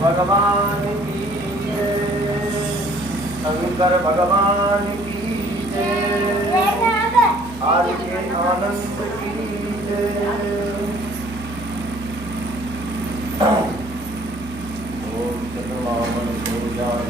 भगवान की जय, शंकर भगवान की जय, आदि के आनंद की जय। ओम चंद्रमावन सूर्याय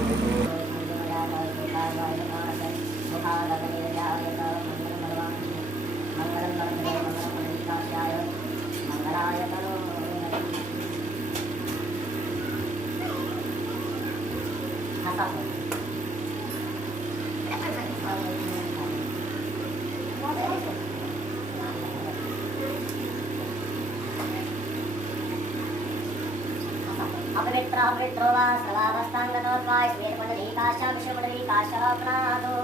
अपवित्रो वा सर्वावस्थाङ्गतो त्वा श्वेतमण्डलीकाश्च विश्वमण्डलीकाश्च प्रणतो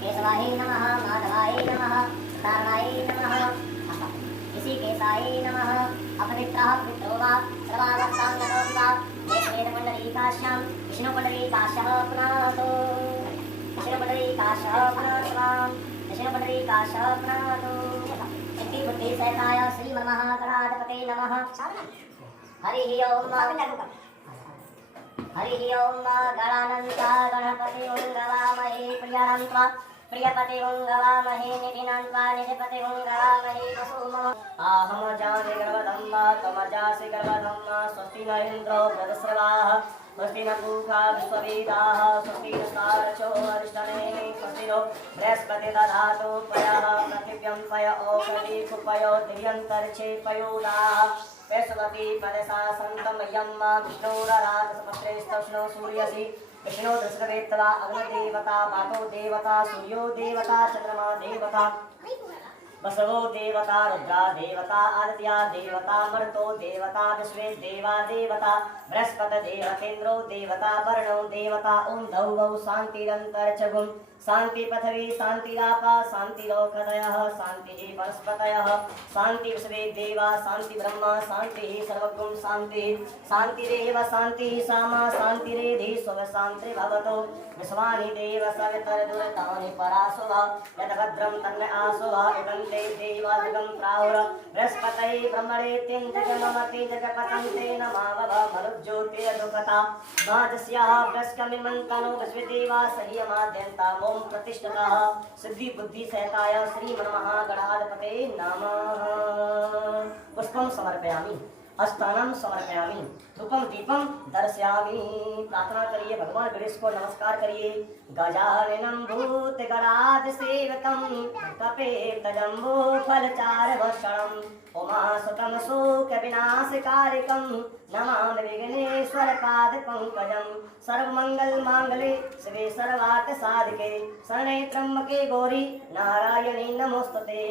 केशवाय नमः, माधवाय नमः, तारणाय नमः, ऋषिकेशाय नमः। अपवित्रः पवित्रो वा सर्वावस्थाङ्गतो त्वा श्वेतमण्डलीकाश्च विष्णुमण्डलीकाश्च प्रणतो विष्णुमण्डलीकाश्च प्रणतो विष्णुमण्डलीकाश्च प्रणतो। सिद्धिबुद्धिसहिताय श्रीमन्महागणाधिपते नमः। हरि ओम गणानन्ता गणपति गवामहे प्रियानन्त्वा प्रियपति गवामहे निधिनन्त्वा निधिपति गवामहे वसुम आहम जाने गर्भधम्मा तमजासि गर्भधम्मा स्वस्ति न इन्द्रो बृहस्रवाः स्वस्ति न पूषा विश्ववेदाः स्वस्ति न सारचो अरिष्टनेमिः स्वस्ति नो बृहस्पति दधातु पयः पृथिव्यं पय ओषधि कुपयो दिव्यन्तरिक्षे पयोदाः वैष्णवती पदसा संतमयं विष्णुराराधसपत्रेस्तष्णो सूर्यसि विष्णु दशरथेत्वा अग्निदेवता पातो देवता सूर्यो देवता चंद्रमा देवता बसवो देवता रुद्रा देवता आदित्या देवता मरुतो देवता विश्वे देवा देवता बृहस्पति देवतेन्द्रो देवता वर्णो देवता ओं धौ शांतिरंतरिक्षगुं शांति पृथ्वी शांतिरापा शांतिलोकदयः शांति वनस्पतयः शांति विश्वे देवा शांति ब्रह्म शांति सर्वगुं शांति शांतिरेव शांति सामा शांतिरेधि स्व शांति भवतो विश्वानि देव सवितरदुरतानि परासुव यद्भद्रं तन्न आसुव इदन्ते देवादिगं प्राहुर बृहस्पतये ब्रह्मणे तेन जगममति जगपतन्ते नमावव मरुज्योतिर्दुःखता माजस्याः बृहस्पतिमन्तनो विश्वदेवा सह्यमाद्यन्ता ओम प्रतिष्ठतः सिद्धि बुद्धि सहिताय श्रीमन्महागणाधिपते नमः। पुष्पं समर्पयामि स्थानम समर्पयामि धूपम दीपम दर्शयामि। प्रार्थना करिए, भगवान गणेश को नमस्कार करिए। गजाननं भूतगणाधिसेवितं कपेतजम्बो फलचारभक्षणं उमासुतं शोकविनाशकारिकं नमामि विघ्नेश्वरपादपङ्कजं। सर्वमङ्गलमाङ्गल्ये शिवे सर्वार्थसाधिके शरणे त्र्यम्बके गौरी नारायणी नमोस्तुते।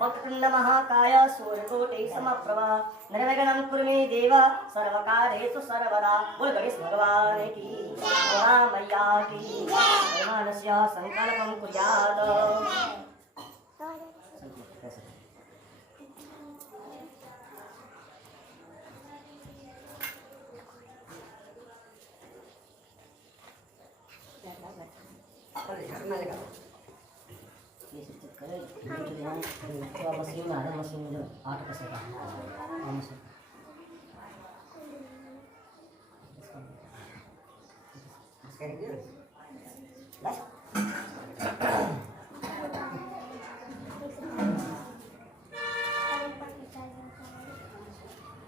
वक्रतुण्डमहाकाय सूर्यकोटिसमप्रभा निर्विघ्नं कुरु मे देव सर्वकार्येषु सर्वदा। बोल गणेश भगवान की, मैया की। मानस्य संकल्पं कुर्यात्। मशीन में आ रहा है, मशीन में जो 8% का मशीन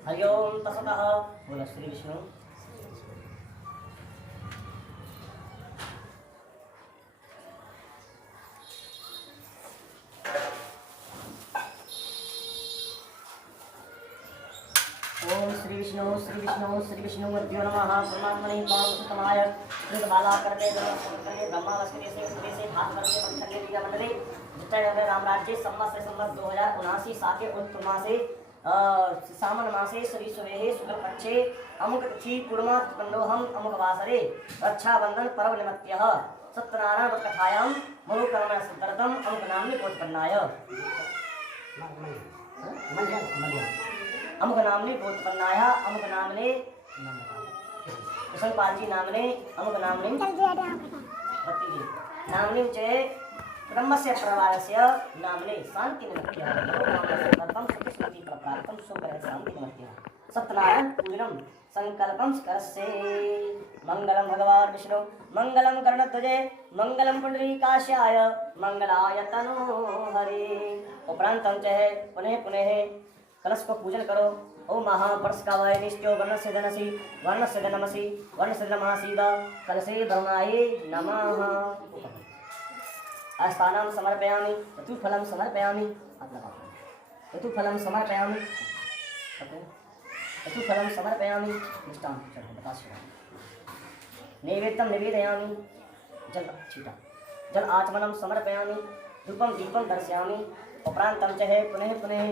हरि ओम तत्सतः। बोलो श्री विष्णु। श्री विष्णु मध्यो नमः। ब्रह्मणि पावसतमाय कृतबाला करते ब्रह्मा वस्करे से हाथ करके मंथन लिया मंडले जितने राम राज्य सम्मत 2079 साके उत्तमासे सामन मासे श्री सुवेहे शुक्ल पक्षे अमुक तिथि पूर्णमा पंडोहम अमुक वासरे रक्षाबंधन पर्व निमित्तः सत्यनारायण व्रत कथायां मनुकर्म सिद्धर्थम अमुक नामनि बोधपन्नाय अमुक नामने बोधपन्नाय अमुक नामने कृष्णपाल जी नामने अमुक नामने नामने च ब्रह्मस्य प्रवारस्य नामने शांति निमित्तः नामस्य कर्तम सुखि प्राप्तम सुख शांति निमित्तः सत्यनारायण पूजनम संकल्पम करस्ये। मंगलम भगवान विष्णु मंगलम कर्णध्वजे मंगलम पुंडरीकाक्षाय मंगलाय तनोहरे। उपरांतम च पुनः पुनः कलश को पूजन करो। ओम महापर्षकावाय निष्ठ्यो वर्णस्य धनसी वर्णस्य धनमसी वर्णस्य धनमासीद कलशे ब्रह्माय नमः। स्थानं समर्पयामि ऋतुफलं समर्पयामि ऋतुफलं समर्पयामि ऋतुफलं समर्पयामि मिष्टान् नैवेद्यं निवेदयामि जल छीटा जल आचमनं समर्पयामि धूपं दीपं दर्शयामि। उपरान्तं च पुनः पुनः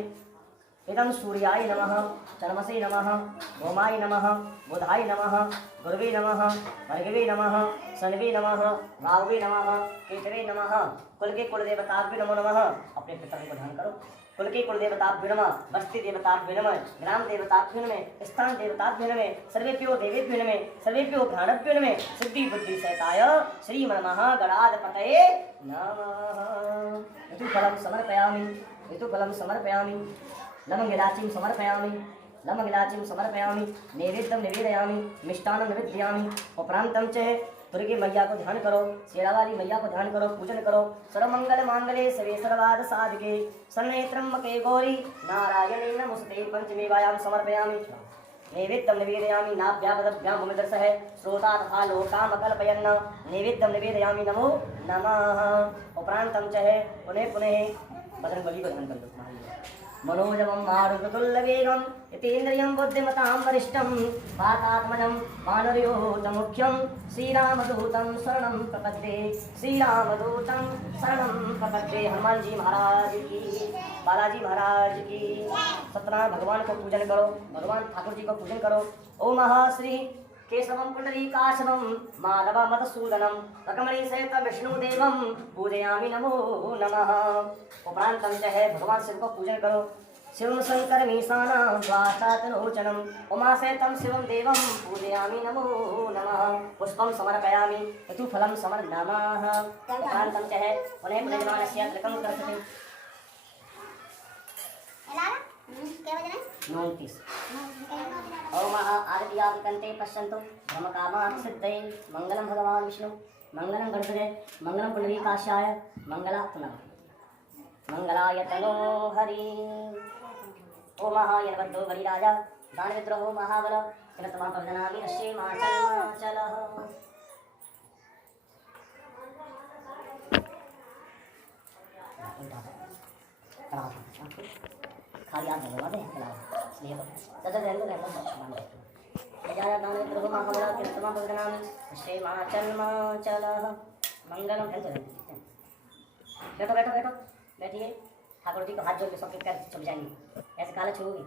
इदं सूर्याय नमः चरमसे नमः भौमाय नमः बुधाय नमः गुरवे नमः भर्गवे नमः शनवे नमः राहवे नमः केतवे नमः। कुल के कुल देवताभ्यो नमो नमः। अपने पिता को ध्यान करो। कुल के कुल देवताभ्यो नमः बस्ती देवताभ्यो नमः ग्राम देवताभ्यो नमः स्थान देवताभ्यो नमः सर्वेभ्यो देवेभ्यो नमः सर्वेभ्यो घ्राणभ्यो नमः सिद्धि बुद्धि सहिताय श्रीमन्मः गणाधिपतये नमः। ऋतुफलं समर्पयामि ऋतुफलं समर्पयामि लवंगिलाचीं समर्पयामि लवंगिलाचीं समर्पयामि नैवेद्यं निवेदयामि मिष्टान्नं निवेदयामि। उपरांतं च दुर्गे मैया को ध्यान करो शेरावाली मैया को ध्यान करो पूजन करो। सर्वमंगल मांगल्ये शिवे सर्वार्थ साधिके शरण्ये त्र्यंबके गौरी नारायणे नमोस्तुते। पंचमेवायां समर्पयामि नैवेद्यं निवेदयामि नाभ्यां भूमिदर्शः श्रोता तथा लोकामकल्पयन् नैवेद्यं निवेदयामि नमो नमः। उपरांतं च पुनः पुनः बजरंगबली को ध्यान कर लो। मनोजवं मारुततुल्यवेगं यतीन्द्रियं बुद्धिमतां वरिष्ठं वातात्मजं वानरयोतमुख्यं श्रीरामदूतं शरणं प्रपद्ये श्रीरामदूतं शरणं प्रपद्ये। हनुमान जी महाराज की बालाजी महाराज की। सत्यनारायण भगवान को पूजन करो भगवान ठाकुर जी को पूजन करो। ओम श्री केशवं पुंडरीकाक्षं माधवमधुसूदनं रकमणि सहित विष्णुदेवं पूजयामि नमो नमः। उपरांतं च भगवान शिव को पूजन करो। शिवं शंकरमीशानं द्वादशतनोचनं उमा सहितं शिवं देवं पूजयामि नमो नमः। पुष्पं समर्पयामि ऋतुफलं समर्पयामः। उपरांतं च पुनः पुनः यजमानस्य तिलकं कर्तव्यम्। 29 ओम आदित्यादिकन्ते पश्यन्तु ब्रह्मकामाः सिद्धये मंगलम भगवान विष्णु मंगलम गणपते मंगलम पुंडरीकाक्षाय मंगलात्मनः मंगलाय तनो हरि। ओम यनवद्दो बलिराजा दानविद्रोहो महाबल कृतमा प्रजनामि अश्ये माचलः। खाली याद है बात है इसलिए तो जैसे रहने मान लेते जाया दाने प्रभु महाबला के तमाम भगवान श्री माचल मंगलम है। बैठो बैठो बैठो बैठिए। ठाकुर जी को हाथ जोड़ के सबके पैर छुप जाएंगे ऐसे काले छूओगे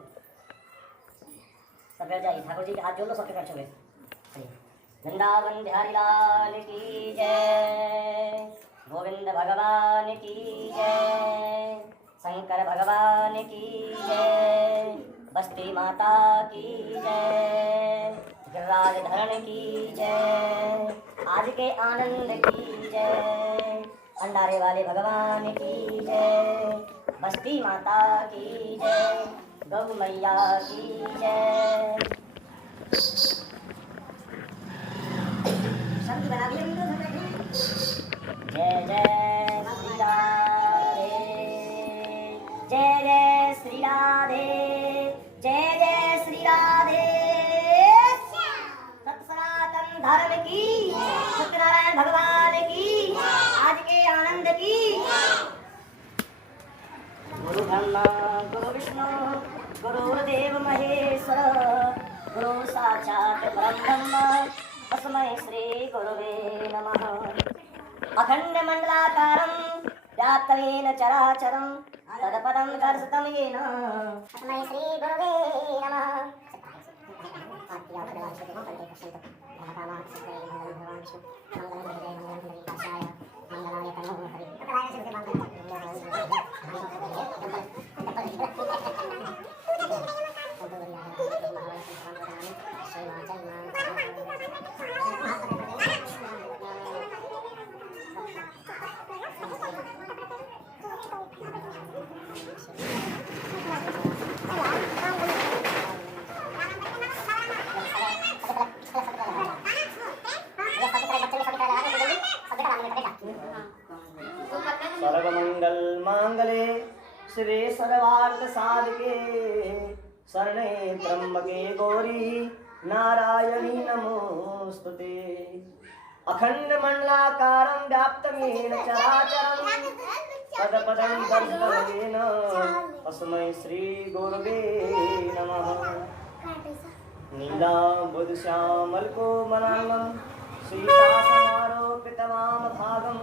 सब बैठ जाइए। ठाकुर जी के हाथ जोड़ लो सबके पैर छुए। वृंदावन बिहारी लाल की जय गोविंद भगवान की जय शंकर भगवान की जय बस्ती माता की जय गिरिराज धरण की जय आज के आनंद की जय अंडारे वाले भगवान की जय बस्ती माता की जय गौ मैया की जय। शब्द बना जय जय श्री राधे जय जय श्री राधे जय जय श्री राधे। सत सनातन धर्म की सत्यनारायण भगवान की आज के आनंद की। गुरु ब्रह्मा गुरु विष्णु गुरुदेव महेश्वर गुरु साक्षात् परब्रह्म तस्मै श्री गुरुवे नमः। अखंड मंडलाकारं व्याप्तेन चराचरं तदपदं दर्शितं येन तस्मै श्री गुरुवे नमः। शिवे सर्वार्थ साधके शरणे त्र्यंबके गौरी नारायणी नमोस्तुते। अखंड मंडलाकारं व्याप्तमेन चराचरं पदपदं दर्शनेन तस्मै श्री गुरवे नमः। नीलाम्बुदश्यामलकोमलाङ्गं सीतासमारोपितवामभागं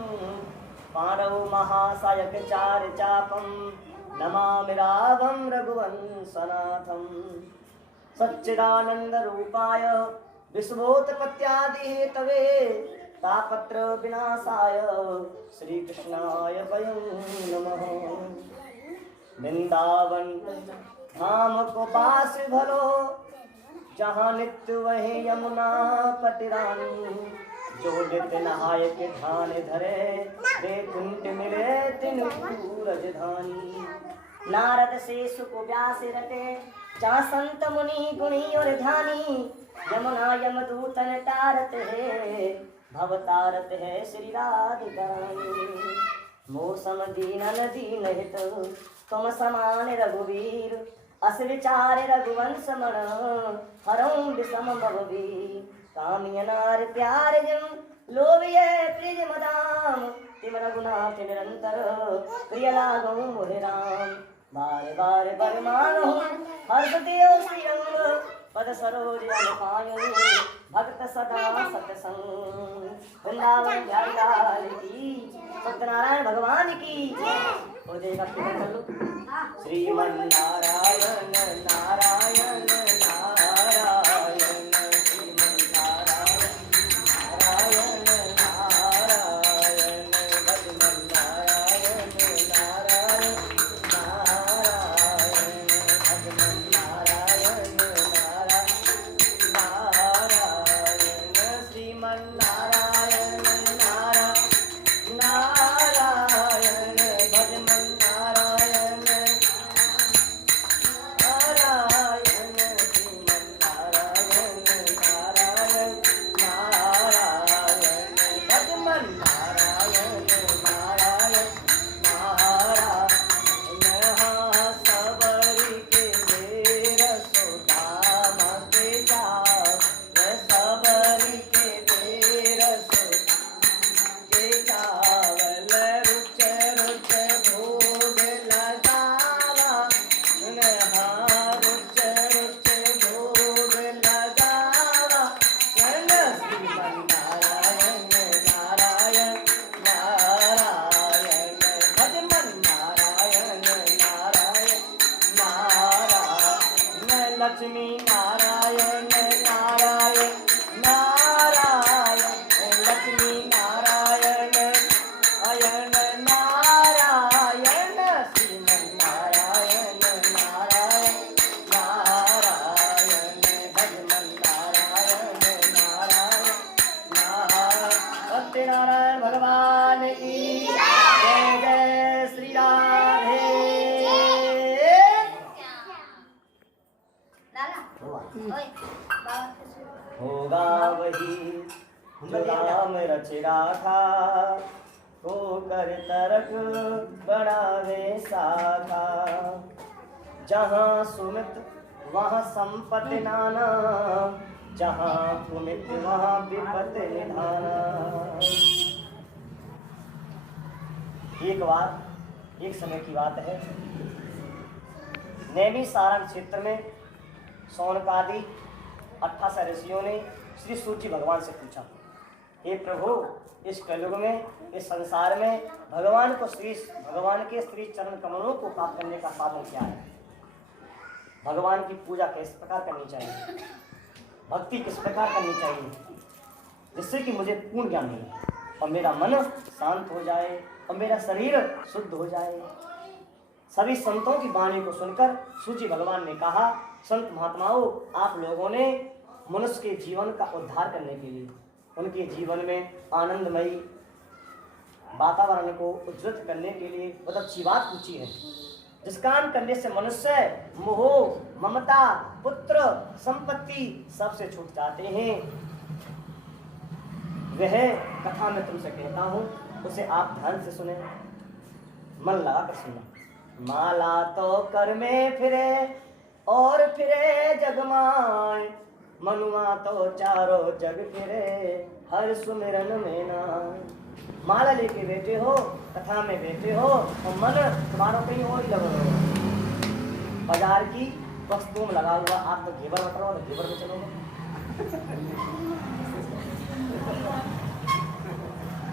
पाणौ महासायकचारचापं नमामि राघवं रघुवंशनाथं। सच्चिदानन्दरूपाय विश्वोत्पत्त्यादिहेतवे तापत्र विनाशाय श्रीकृष्णाय वयं नमः। वृंदावन धाम को पास भलो जहाँ नित्य वही यमुना पतिरानी। जो नित्य नहाय के ध्यान धरे वे कुंठ मिले तिन सूरज धानी। नारद शेष को व्यास रटे जहाँ संत मुनि गुणी और ध्यानी। यमुना यमदूतन तारत है भव तारत है श्री राधिकानी। मौसम दीनन दीन हित तुम समान रघुवीर। अस विचार रघुवंश मण हरऊं विषम भववीर। कामिय नार प्यार जिम लोभिये प्रिय मदाम। तिम रघुनाथ निरंतर प्रिय लागहु मोहि राम। बारे बारे बरमानहु हर्ष देव श्री रंग। पद सरोज अनुपायनि भक्त सदा सतसंग। वृंदावन बिहारी लाल की सत्यनारायण भगवान की और जय भक्ति कर लो। श्रीमन्नारायण नारायण नारायण श्रीमन्नारायण नारायण नारायण भजमन्नारायण नारायण नारायण भजमन्नारायण नारायण श्रीमन्नारायण नारायण नारायण भजमन्नारायण नारायण श्रीमन्नारायण नारायण नारायण भजमन्नारायण नारायण नारायण। सबरी के बेर सुदाम के जाओ सबरी के बेर के चावल रुच रुच भोग लगावा। रुच रुच भोग लगावा। श्रीमन्नारायण नारायण नारायण भजमन्नारायण नारायण नारायण लक्ष्मी नारायण नारायण नारायण लक्ष्मी नारायण अयन नारायण श्रीमन्नारायण नारायण नारायण भजमन्नारायण नारायण नारायण। सत्यनारायण भगवान की जय जय श्री राधे। होगा वही जो राम रच राखा को कर तरक बढ़ावे साखा। जहाँ सुमित वहाँ संपत्ति नाना। जहाँ सुमित वहाँ विपत्ति निधाना। एक बार एक समय की बात है। नैमी सारण क्षेत्र में सौनकादि 28 ऋषियों ने श्री सूर्य भगवान से पूछा, हे प्रभु, इस कलयुग में, इस संसार में भगवान के श्री चरण कमलों को प्राप्त करने का साधन क्या है? भगवान की पूजा किस प्रकार करनी चाहिए? भक्ति किस प्रकार करनी चाहिए जिससे कि मुझे पूर्ण ज्ञान मिले और मेरा मन शांत हो जाए और मेरा शरीर शुद्ध हो जाए। सभी संतों की वाणी को सुनकर सूर्य भगवान ने कहा, संत महात्माओं, आप लोगों ने मनुष्य के जीवन का उद्धार करने के लिए, उनके जीवन में आनंदमयी वातावरण को उज्जवल करने के लिए बहुत अच्छी बात पूछी है। जिस काम करने से मनुष्य मोह, ममता, पुत्र, संपत्ति सबसे छूट जाते हैं, वह कथा मैं तुमसे कहता हूँ, उसे आप ध्यान से सुने, मन लगा कर सुनना। माला तो कर में फिरे और फिरे जगमाए, मनुआ तो चारों जग फिरे हर सुमिरन में नाय। माला लेके बैठे हो, कथा में बैठे हो और मन तुम्हारा कहीं और ही लगा हो। बाजार की वस्तुओं में लगा हुआ, आप तो घेवर बट रहे हो तो घेवर में चलोगे।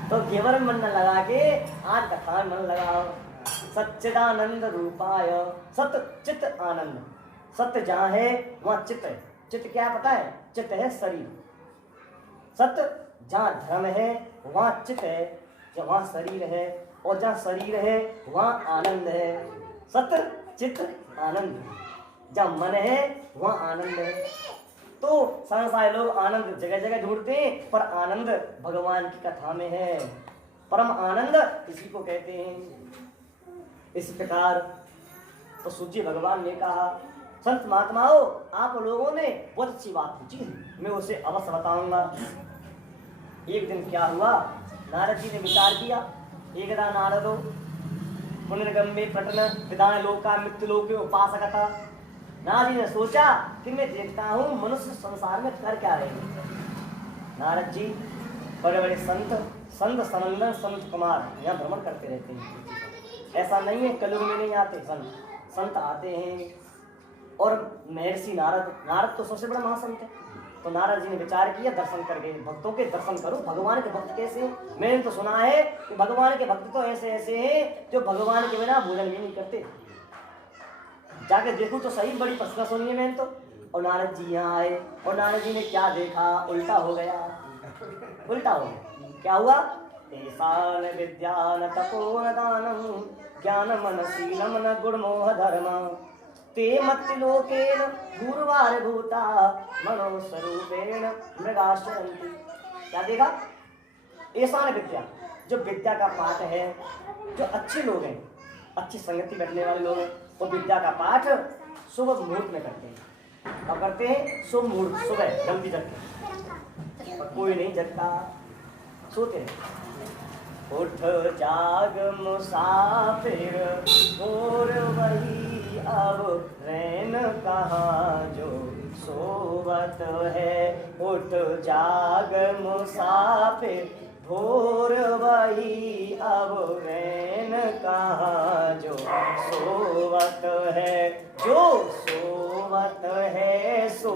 तो घेवर में मन न लगा के आज कथा में मन लगाओ। सच्चिदानंद रूपाय, सत चित आनंद। सत्य जहाँ है वहाँ चित्त है। चित्त क्या पता है? चित्त है शरीर। सत्य जहाँ धर्म है वहाँ चित्त है, जहाँ वहाँ शरीर है, और जहाँ शरीर है वहाँ आनंद है। सत्य चित्त आनंद, जहाँ मन है वहाँ आनंद है। तो संसार लोग आनंद जगह जगह ढूंढते हैं, पर आनंद भगवान की कथा में है। परम आनंद इसी को कहते हैं। इस प्रकार तो सूर्य भगवान ने कहा, संत महात्माओं आप लोगों ने बहुत अच्छी बात पूछी, मैं उसे अवश्य बताऊंगा। एक दिन क्या हुआ, नारद जी ने विचार किया। एकदा नारदो पुनर्गम्य पटन विधान लोका मृत्यु लोके उपासकता। नारद जी ने सोचा कि मैं देखता हूँ मनुष्य संसार में कर क्या रहे हैं। नारद जी बड़े बड़े संत सनंदन संत कुमार यहाँ भ्रमण करते रहते हैं। ऐसा नहीं है कलयुग में नहीं आते, संत आते हैं। और महर्षि नारद तो सबसे बड़ा महासंत है। तो नारद जी ने विचार किया, दर्शन करके भक्तों के दर्शन करो। भगवान के भक्त कैसे हैं? मैंने तो सुना है कि भगवान के भक्त तो ऐसे ऐसे हैं जो भगवान के बिना भोजन भी नहीं करते। जाके देखो तो सही, बड़ी प्रश्न सुनिए मैंने तो। और नारद जी यहाँ आए और नारद जी ने क्या देखा, उल्टा हो गया। उल्टा हो गया। क्या हुआ? तेसान विद्यान तपोन दानम ज्ञान मन शीलम न गुणमोह धर्म ते मत्ति लोकेन भूर्वार भूता मनो स्वरूपेण मृगाश्चरन्ति। क्या देखा? ऐसान विद्या, जो विद्या का पाठ है, जो अच्छे लोग हैं, अच्छी संगति बैठने वाले लोग हैं, वो विद्या का पाठ सुबह मुहूर्त में करते हैं। और करते हैं शुभ मुहूर्त, सुबह जल्दी जगते। और कोई नहीं जगता, सोते हैं। उठ जाग मुसाफिर भोर वही अब रैन कहाँ जो सोवत है। उठ जाग मुसाफिर भोर वही अब रैन कहाँ जो सोवत है। जो सोवत है सो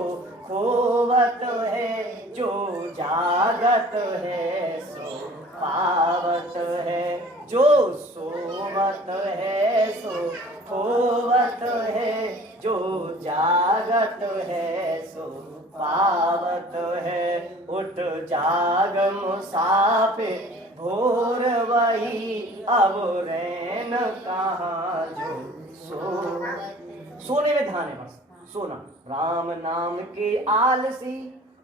खोवत है, जो जागत है सो पावत है। जो सोवत है सो खोवत है, जो जागत है सो पावत है। उठ जाग मुसाफिर भोर वही अब रैन कहाँ जो सोने में ध्यान है, बस सोना। राम नाम के आलसी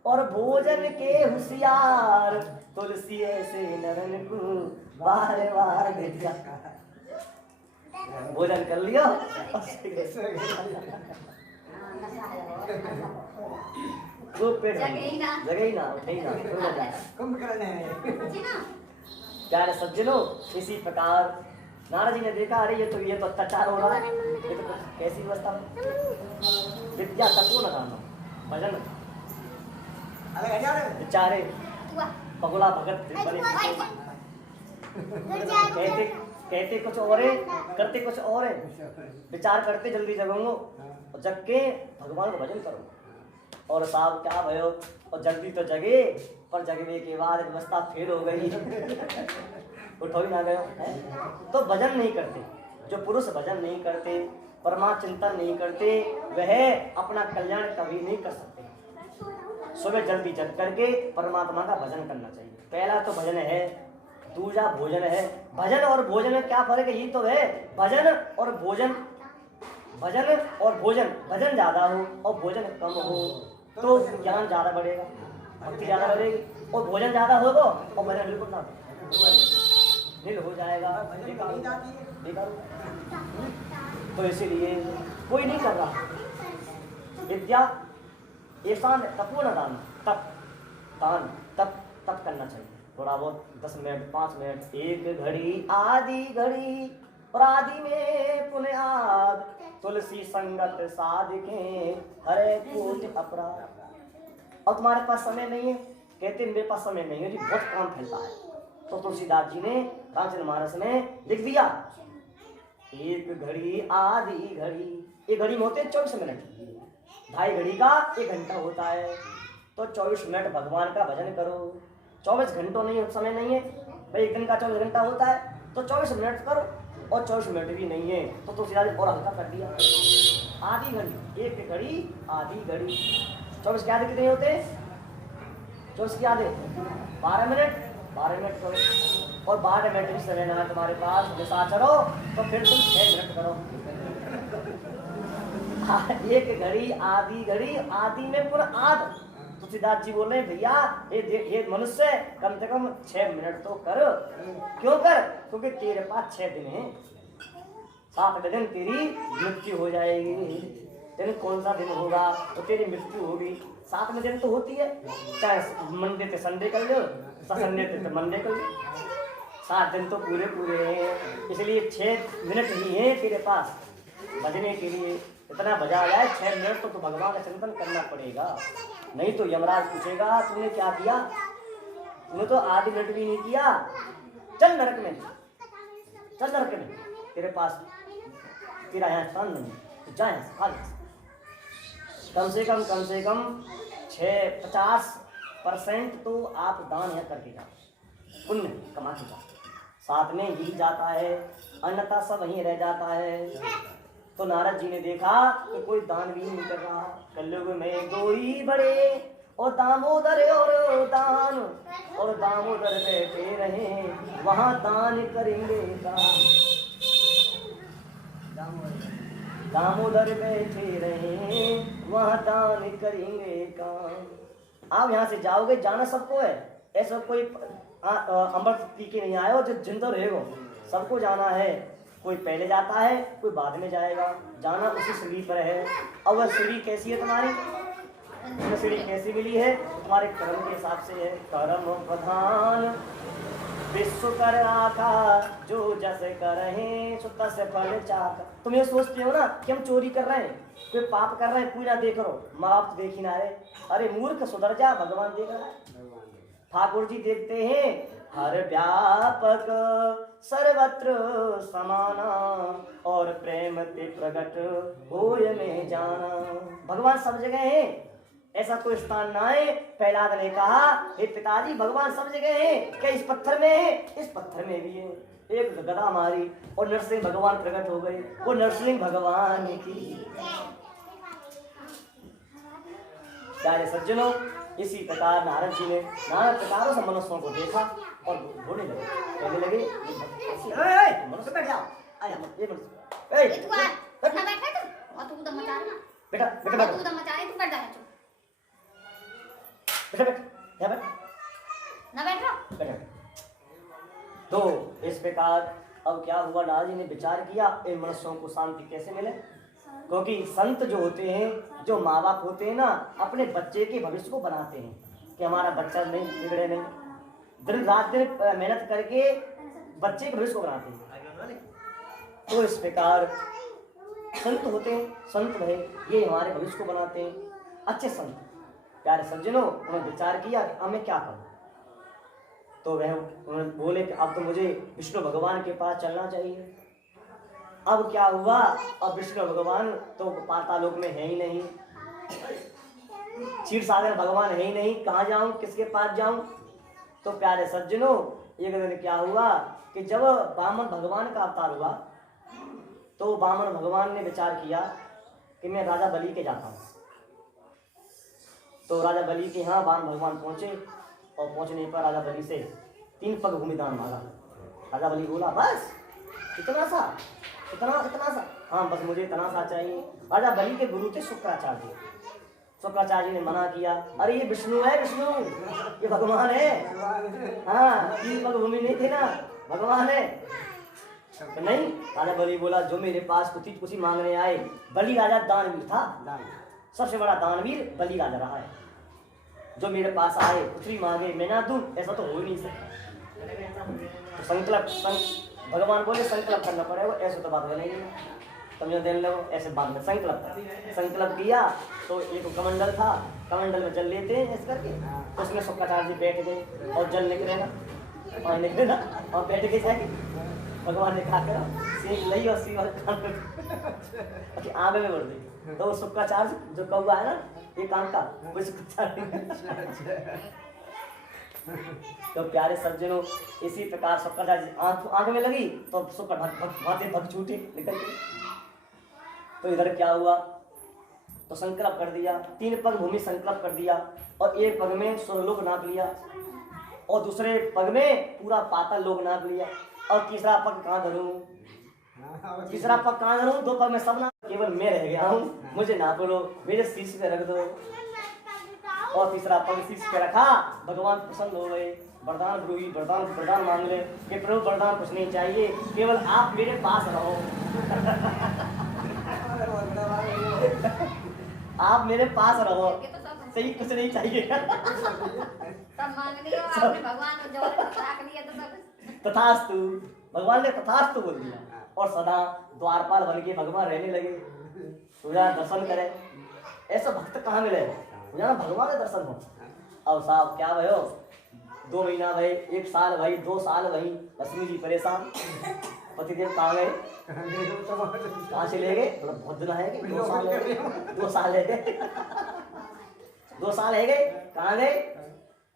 और भोजन के होशियार, तुलसी ऐसे नरन को बार बार भेजा। भोजन कर लिया वो पेट जगह ही ना उठे ही ना। प्यारे सज्जनों, इसी प्रकार नारद जी ने देखा, अरे ये तो अत्याचार हो रहा है, ये तो कैसी व्यवस्था है। विद्या तको न गाना भजन बेचारे पगला भगत बने, कहते कुछ और है, करते कुछ और है। विचार करते जल्दी जगोंगो और जग के भगवान का भजन करो। और साहब क्या भयो, और जल्दी तो जगे, पर जगने के बाद व्यवस्था फेल हो गई। उठो ही ना गयो है। तो भजन नहीं करते, जो पुरुष भजन नहीं करते, परमात्मा चिंतन नहीं करते, वह अपना कल्याण कभी नहीं कर सकते। सुबह जल्दी जग करके परमात्मा का भजन करना चाहिए। पहला तो भजन है, दूसरा भोजन है। भजन और भोजन में क्या फर्क है? यही तो है, भजन और भोजन। भजन और भोजन, भजन ज्यादा हो और भोजन कम हो तो ज्ञान ज्यादा बढ़ेगा, भक्ति ज्यादा बढ़ेगी। और भोजन ज्यादा होगा और भजन बिल्कुल ना नील हो जाएगा, बेकार। तो इसीलिए कोई नहीं कर रहा। विद्या ऐसा तपोन दान, तप करना चाहिए। थोड़ा बहुत 10 मिनट 5 मिनट, एक घड़ी आधी घड़ी और आदि में पुण्य आद, तुलसी संगत साधिके हरे कोटि अपराध। और तुम्हारे पास समय नहीं है, कहते मेरे पास समय नहीं है जी, बहुत काम फैलता है। तो तुलसीदास जी ने रामचरितमानस में लिख दिया, एक घड़ी आधी घड़ी, एक घड़ी में होते 24 मिनट, 2.5 घड़ी का 1 घंटा होता है। तो 24 मिनट भगवान का भजन करो। 24 घंटों नहीं, समय नहीं है भाई, एक दिन का 24 घंटा होता है, तो 24 मिनट करो। और 24 मिनट भी नहीं है तो तुलसीदास और हल्का कर दिया, आधी घड़ी, एक घड़ी आधी घड़ी। 24 के आधे कितने होते? 24 के आधे 12 मिनट, 12 मिनट करो। और 12 मिनट भी समय ना है तुम्हारे पास, निशाचरो, तो फिर तुम 6 मिनट करो। एक घड़ी आधी घड़ी, आधी में पूरा आध। तुलसीदास जी बोले भैया ये मनुष्य कम से कम 6 मिनट तो कर। क्यों कर? क्योंकि तेरे पास 6 दिन है, 7वें दिन तेरी मृत्यु हो जाएगी। तेरे कौन सा दिन होगा तो तेरी मृत्यु होगी। 7वें दिन तो होती है, चाहे मंडे से संडे कर लो, संडे से मंडे कर लो, 7 दिन तो पूरे पूरे हैं। इसलिए 6 मिनट ही है तेरे पास बजने के लिए। इतना बजा जाए 6 मिनट तो भगवान का चिंतन करना पड़ेगा, नहीं तो यमराज पूछेगा तूने क्या किया, तूने तो आधी मिनट भी नहीं किया, चल नरक में, चल नरक में, तेरे पास तेरा यहाँ स्थान नहीं, तो जा यहाँ से, कम से कम 50% तो आप दान यहाँ करके जाओ, पुण्य कमा के जाओ। साथ में ही जाता है, अन्यथा सब वहीं रह जाता है। तो नारद जी ने देखा कि कोई दान भी नहीं कर रहा। कलयुग में 2 ही बड़े, और दामोदर और दान, और दामोदर बैठे रहे वहां दान करेंगे दान। दामोदर बैठे रहे वहां दान करेंगे काम। आप यहाँ से जाओगे, जाना सबको है, ऐसा कोई अमृत पी के नहीं आए हो जो जिंदा रहेगो, सबको जाना है। कोई पहले जाता है, कोई बाद में जाएगा, जाना उसी सीढ़ी पर है। और वह सीढ़ी कैसी है तुम्हारी, सीढ़ी कैसी मिली है? तुम्हारे कर्म के हिसाब से है। कर्म प्रधान विश्व कर आका, जो जैसे करें सो तस फल चाका। तुम ये सोचते हो ना कि हम चोरी कर रहे हैं, कोई पाप कर रहे हैं, कोई ना देख रहो, माँ बाप तो देख ही ना रहे। अरे मूर्ख सुधर जा, भगवान देख रहा है। ठाकुर जी देखते हैं, हर व्यापक सर्वत्र समाना, और प्रेम ते प्रगट होय में जाना। भगवान सब जगह है, ऐसा कोई स्थान ना है। प्रहलाद ने कहा, हे पिताजी भगवान सब जगह है, क्या इस पत्थर में है? इस पत्थर में भी है। एक गदा मारी और नरसिंह भगवान प्रकट हो गए। वो नरसिंह भगवान की। प्यारे सज्जनों, इसी प्रकार नारद जी ने नाना प्रकारों से मनुष्यों को देखा और बोलने लगे, कहने लगे मनुष्य बैठ जाओ, आया ये मनुष्य, तू बैठा तू, और तू दम मचा रहा ना बेटा, बेटा तू दम मचा रही, तू बैठ जा, बेटा बैठ, यहाँ बैठ, ना बैठ रहा बैठ। तो इस प्रकार अब क्या हुआ, नारद जी ने विचार किया इन मनुष्यों को शांति कैसे मिले। क्योंकि संत जो होते हैं, जो माँ बाप होते हैं ना, अपने बच्चे के भविष्य को बनाते हैं कि हमारा बच्चा नहीं बिगड़े, नहीं, दिन रात दिन मेहनत करके बच्चे के भविष्य को बनाते हैं। तो इस प्रकार संत होते हैं, संत भाई ये हमारे भविष्य को बनाते हैं, अच्छे संत। प्यारे सज्जनों, उन्होंने विचार किया कि अब मैं क्या करूं। तो वह उन्होंने बोले कि अब तो मुझे विष्णु भगवान के पास चलना चाहिए। अब क्या हुआ, अब विष्णु भगवान तो पातालोक में है ही नहीं, क्षीर सागर भगवान है ही नहीं, कहाँ जाऊं, किसके पास जाऊं। तो प्यारे सज्जनों, एक दिन क्या हुआ कि जब वामन भगवान का अवतार हुआ, तो वामन भगवान ने विचार किया कि मैं राजा बलि के जाता हूँ। तो राजा बलि के यहाँ वामन भगवान पहुंचे, और पहुंचने पर राजा बलि से 3 पग भूमि दान मांगा। राजा बलि बोला, बस इतना सा, इतना सा, हाँ बस मुझे इतना सा चाहिए। राजा बलि के गुरु थे शुक्राचार्य। शुक्राचार्य ने मना किया, अरे ये विष्णु है, विष्णु ये भगवान है, हाँ 3 पग भूमि नहीं थे ना, भगवान है। तो नहीं, राजा बलि बोला, जो मेरे पास कुछ ही मांगने आए। बलि राजा दानवीर था, सबसे बड़ा दानवीर बलि राजा रहा है। जो मेरे पास आए कुछ भी मांगे मैं ना दूं, ऐसा तो हो ही नहीं सकता। संकल्प भगवान बोले संकल्प करना पड़ेगा, ऐसे तो बात हो नहीं है, समझो देने लगो, ऐसे बात में संकल्प किया। तो एक कमंडल था, कमंडल में जल लेते हैं ऐसे करके, तो उसमें शुक्राचार्य जी बैठ गए और जल निकले ना, और निकले ना, और बैठ के जाए। भगवान ने कहा करो सीख ली और सीख आगे में बढ़ गई। तो वो शुक्राचार्य जो कौआ है ना, ये काम का वो शुक्राचार्य। तो प्यारे सज्जनों, इसी प्रकार शुक्राचार्य आंख में लगी तो शुक्र भग छूटे निकल के। तो इधर क्या हुआ, तो संकल्प कर दिया, 3 पग भूमि संकल्प कर दिया, और एक पग में स्वर्गलोक नाप लिया, और दूसरे पग में पूरा पाताल लोक नाप लिया, और तीसरा पग कहाँ धरूं, तीसरा पग कहाँ धरूं, 2 पग में सब ना, केवल मैं रह गया हूँ, मुझे नाप लो, मेरे शीश पे रख दो। और तीसरा पग शीश पे रखा, भगवान प्रसन्न हो गए, वरदान ब्रूही, वरदान मांग ले कि प्रभु वरदान कुछ नहीं चाहिए, केवल आप मेरे पास रहो। आप मेरे पास रहो, सही, कुछ नहीं चाहिए। तथास्तु, भगवान ने तथास्तु बोल दिया, और सदा द्वारपाल बन के भगवान रहने लगे। तुझा दर्शन करे, ऐसा भक्त कहाँ मिले, तुझा भगवान के दर्शन हो। अब साहब क्या भयो, 2 महीना भाई, 1 साल भाई, 2 साल भाई, लक्ष्मी जी परेशान, पतिदेव कहाँ गए, कहाँ से ले गए, मतलब बहुत दिन है कि 2 साल है, 2 साल है गए, 2 साल है गए, कहाँ गए।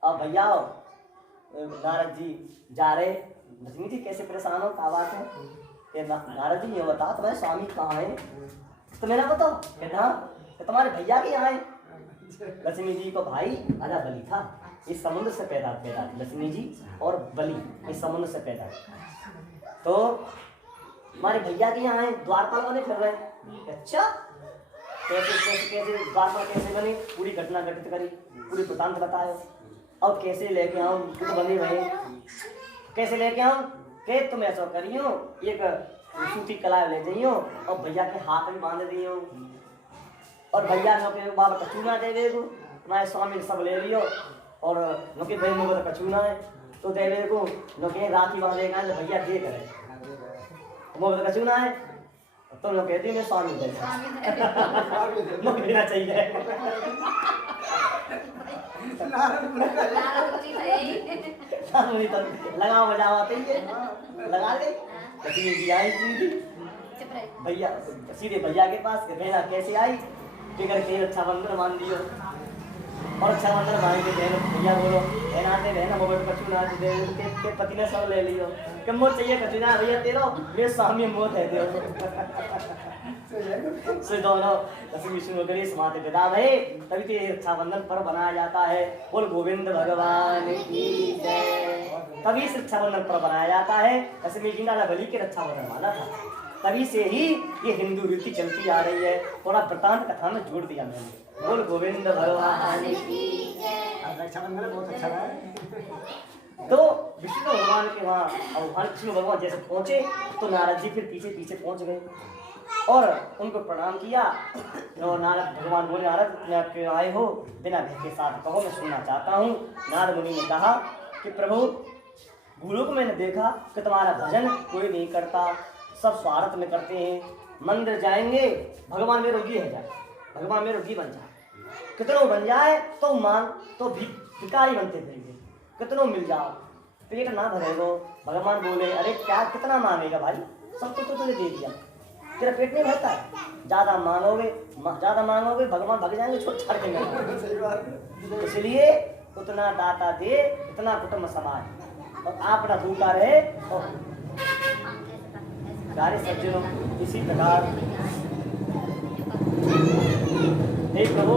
अब भैया नारद जी जा रहे, लक्ष्मी जी कैसे परेशान हो, क्या बात है, नारद जी ये बता तुम्हारे स्वामी कहाँ है, तो मैंने बताओ कहना तुम्हारे भैया के यहाँ है। लक्ष्मी जी को भाई राजा बलि था, इस समुद्र से पैदा लक्ष्मी जी और बलि इस समुद्र से पैदा, तो हमारे भैया के यहाँ है, द्वारपाल बने फिर रहे। अच्छा कैसे द्वारपाल कैसे बने, पूरी घटना घटित करी, पूरी वृतांत बताए, और कैसे लेके आऊँ खुद बने रहे, कैसे लेके आऊँ के तुम ऐसा करियो, एक सूती कला ले जाइयो और भैया के हाथ में बांध दियो, और भैया नौके बाबा कचूना दे दे दो, तुम्हारे स्वामी सब ले लियो, और नौके भाई मुझे कचूना है तो दे दे को, नौके राखी बांधेगा तो भैया दे करे, मुझे कचूना है तो लोग कहते हैं स्वामी दे देना चाहिए। लगा बजावाते ही लगा गई, लक्ष्मी जी आई सीधी भैया, सीधे भैया के पास, कहना कैसे आई, टिकर के रक्षाबंधन मान दियो, और रक्षाबंधन मान के भैया बोलो बहनाते बहना मोबाइल कचूना के पति ने सब ले लियो, कि मोह चाहिए कचूना भैया तेरो, मेरे स्वामी मोह दे दियो। दोनों लक्ष्मी विष्णु गणेश माते पिता भय, तभी तो रक्षाबंधन पर्व बनाया जाता है। बोल गोविंद भगवान की जय। तभी से रक्षाबंधन पर्व बनाया जाता है। लक्ष्मी जी ने बलि के रक्षाबंधन माना था, तभी से ही ये हिंदू रीति चलती आ रही है। थोड़ा वृतांत कथा में जोड़ दिया मैंने। बोल गोविंद भगवान की जय। रक्षाबंधन बहुत अच्छा है। तो विष्णु भगवान के वहाँ और भगवान विष्णु भगवान जैसे पहुंचे तो नारद जी फिर पीछे पीछे पहुंच गए और उनको प्रणाम किया। तो नारद भगवान बोले, नारद आपके आए हो, बिना भय के साथ कहो, मैं सुनना चाहता हूँ। नारद मुनि ने कहा कि प्रभु, गुरु को मैंने देखा कि तुम्हारा भजन कोई नहीं करता, सब स्वार्थ में करते हैं। मंदिर जाएंगे, भगवान में रोगी है जाए, भगवान में रोगी बन जाए, कितनों बन जाए तो मांग तो भिखारी बनते फिरेंगे, कितनों मिल जाओ, पेट ना भरेगो। भगवान बोले, अरे क्या कितना मांगेगा भाई, सब तो तुझे दे दिया, तेरा पेट नहीं भरता है, ज्यादा मांगोगे भगवान भाग जाएंगे छोड़ छाड़ के। इसलिए उतना दाता दे, इतना कुटुंब समाज, और आप ना भूखा रहे। और सारे सज्जनों इसी प्रकार हे प्रभु,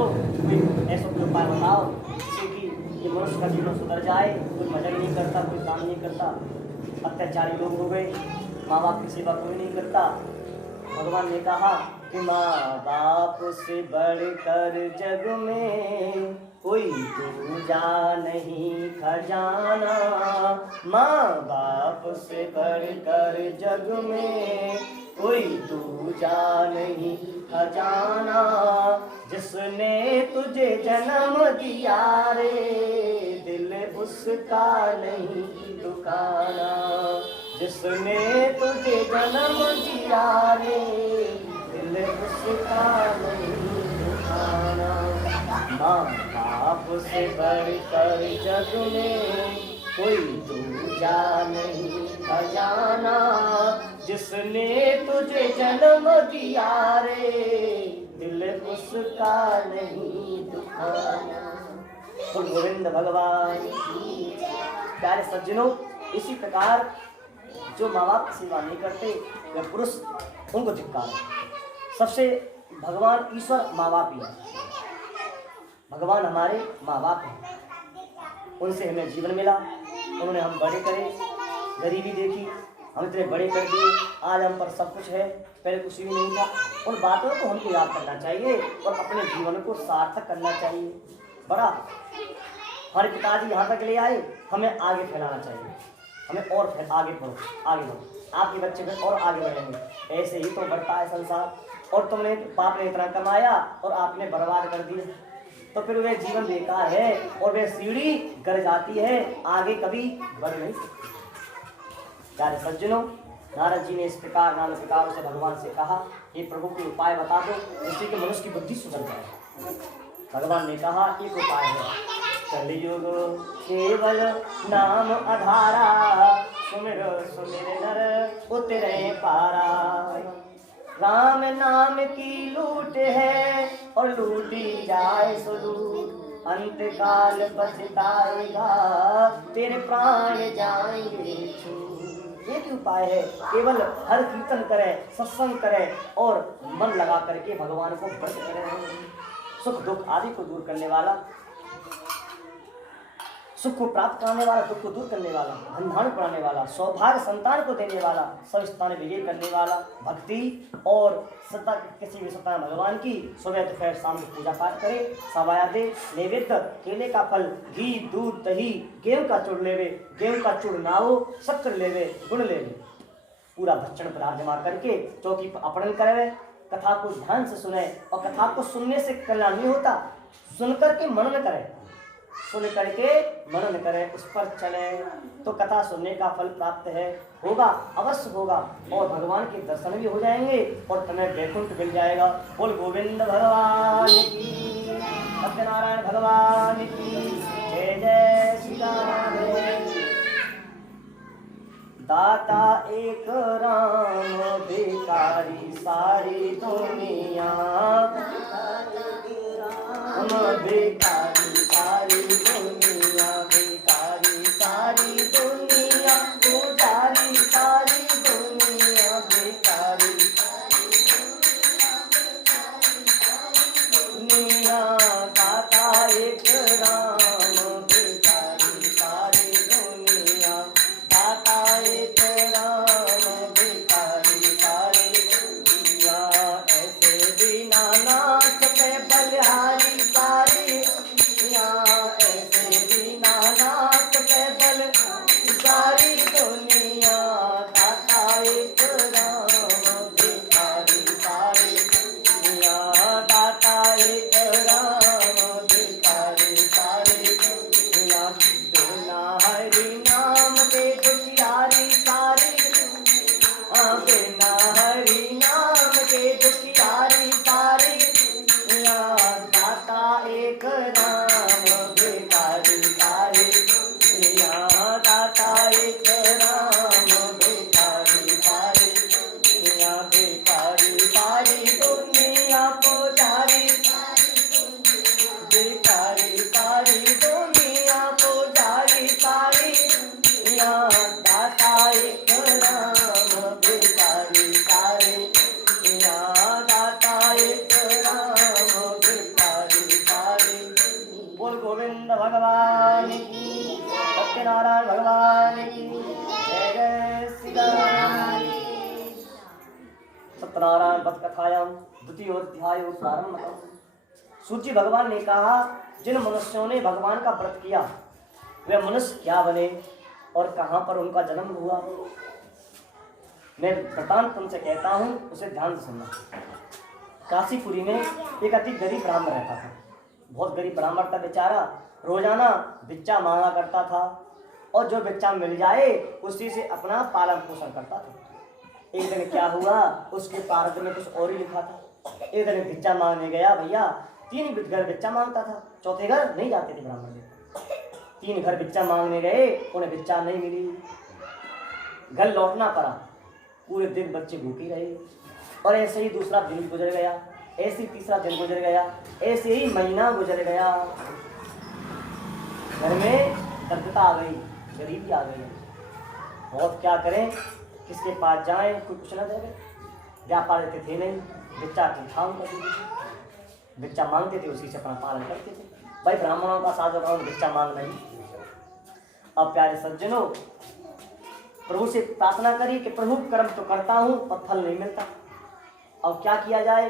ऐसा कोई उपाय बताओ जिससे कि ये मनुष्य का जीवन सुधर जाए। कोई मजा ही नहीं करता, कोई काम नहीं करता, अत्याचारी लोग हो गए, माँ बाप की सेवा कोई नहीं करता। भगवान ने कहा कि माँ बाप से बढ़कर जग में कोई दूजा नहीं खजाना, माँ बाप से बढ़कर जग में कोई दूजा नहीं खजाना। जिसने तुझे जन्म दिया रे, दिल उसका नहीं दुखाना, जिसने तुझे जन्म दिया रे दिल उसका नहीं दुखाना। माँ बाप से बढ़कर जग में कोई दूजा नहीं खजाना। जिसने तुझे जन्म दिया रे दिल उसका नहीं दुखाना। बोल गोविंद भगवान की। प्यारे सज्जनों, इसी प्रकार जो माँ बाप की सेवा नहीं करते वे पुरुष उनको धिक्कार है। सबसे भगवान ईश्वर माँ बाप ही है। भगवान हमारे माँ बाप हैं, उनसे हमें जीवन मिला, उन्होंने हम बड़े करे, गरीबी देखी, हम इतने बड़े कर दिए, आज हम पर सब कुछ है, पहले कुछ भी नहीं था। उन बातों को हमको याद करना चाहिए और अपने जीवन को सार्थक करना चाहिए। बड़ा हमारे पिताजी यहाँ तक ले आए, हमें आगे फैलाना चाहिए, हमें और आगे बढ़ो, आगे बढ़ो, आपके बच्चे फिर और आगे बढ़ेंगे। ऐसे ही तो बढ़ता है संसार। और तुमने बाप ने इतना कमाया और आपने बर्बाद कर दिया, तो फिर वह जीवन बेकार है और वह सीढ़ी गिर जाती है, आगे कभी बढ़ नहीं सकती। प्यारे सज्जनों, नारद जी ने इस प्रकार नाना प्रकार से भगवान से कहा, ये प्रभु के उपाय बता दो जिससे कि मनुष्य की बुद्धि सुधर जाए। भगवान ने कहा एक उपाय है, कलयुग केवल नाम आधारा, सुमिर सुमिर नर उतरे पारा। राम नाम की लूट है और लूटी जाए सो लूट, अंत काल पछताएगा तेरे प्राण जाएंगे छूट। एक ही उपाय है, केवल हर कीर्तन करे, सत्संग करे और मन लगा करके भगवान को व्रत करे। सुख दुख आदि को दूर करने वाला, सुख को प्राप्त कराने वाला, दुख को दूर करने वाला, धन धान बढ़ाने वाला, सौभाग्य संतान को देने वाला, सब स्थान विजय करने वाला, भक्ति और सत्ता किसी भी सत्ता भगवान की सुबह दोपहर शाम की पूजा पाठ करे, सवाया दे, नैवेद्य केले का फल, घी दूध दही, गेहूं का चूड़ लेवे, गेहूं का चूड़ नाओ, शक्कर लेवे, गुड़ लेवे, पूरा भक्षण पदार्थ जमा करके चौकी पर अपहरण करे, कथा को ध्यान से सुने। और कथा को सुनने से कल्याण नहीं होता, सुनकर के मनन करे, सुन करके मनन करे, उस पर चले तो कथा सुनने का फल प्राप्त है, होगा, अवश्य होगा, और भगवान के दर्शन भी हो जाएंगे और तुम्हें वैकुंठ मिल जाएगा। बोल गोविंद भगवान की, सत्यनारायण भगवान की जय। जय श्री राम। दाता एक राम भिखारी सारी दुनिया, भिखारी सारी दुनिया, भिखारी सारी दुनिया, पुजारी सारी दुनिया, भिखारी दुनिया। दाता एक राम भिखारी सारी दुनिया, दाता एक राम भिखारी सारी दुनिया। ऐसे दीनानाथ पे बलिहारी सारी दुनिया, ऐसे दीनानाथ पे बलिहारी सारी दुनिया। दाता एक राम भिखारी सारी दुनिया, दाता एक राम भिखारी सारी दुनिया। बिना हरि नाम के दुखियारी सारी दुनिया, बिना हरि नाम के दुखियारी सारी दुनिया। दाता एक राम भिखारी सारी दुनिया, दाता एक राम भिखारी सारी दुनिया, भिखारी सारी दुनिया, पुजारी भिखारी सारी दुनिया, पुजारी सारी दुनिया। दाता एक राम भिखारी सारी दुनिया, दाता एक राम भिखारी सारी। बोल गोविंद भगवान की, सत्यनारायण भगवान की जय। जय श्री राम। सत्यनारायण पद कथायाम द्वितीय अध्याय प्रारंभ। सूर्य भगवान ने कहा, जिन मनुष्यों ने भगवान का व्रत किया वे मनुष्य क्या बने और कहाँ पर उनका जन्म हुआ। मैं वृतांत तुमसे कहता हूँ, उसे ध्यान से सुनना। काशीपुरी में एक अति गरीब ब्राह्मण रहता था। बहुत गरीब ब्राह्मण था बेचारा, रोजाना भिक्षा मांगा करता था और जो भिक्षा मिल जाए उसी से अपना पालन पोषण करता था। एक दिन क्या हुआ, उसके पारद में कुछ और ही लिखा था। एक दिन भिक्षा मांगने गया भैया, 3 घर भिक्षा मांगता था, चौथे घर नहीं जाते थे ब्राह्मण। 3 घर भिक्षा मांगने गए, उन्हें भिक्षा नहीं मिली, घर लौटना पड़ा। पूरे दिन बच्चे भूखे रहे और ऐसे ही दूसरा दिन गुजर गया, ऐसे ही तीसरा दिन गुजर गया, ऐसे ही महीना गुजर गया। घर में दरिद्रता आ गई, गरीबी आ गई। बहुत क्या करें, किसके पास जाएं, कोई कुछ ना देवे। व्यापार देते थे नहीं, भिक्षा करते थे, भिक्षा मांगते थे, उसी से अपना पालन करते थे। भाई ब्राह्मणों का साधु भिक्षा मांग नहीं। अब प्यारे सज्जनों, प्रभु से प्रार्थना करी कि प्रभु कर्म तो करता हूं पर फल नहीं मिलता, अब क्या किया जाए।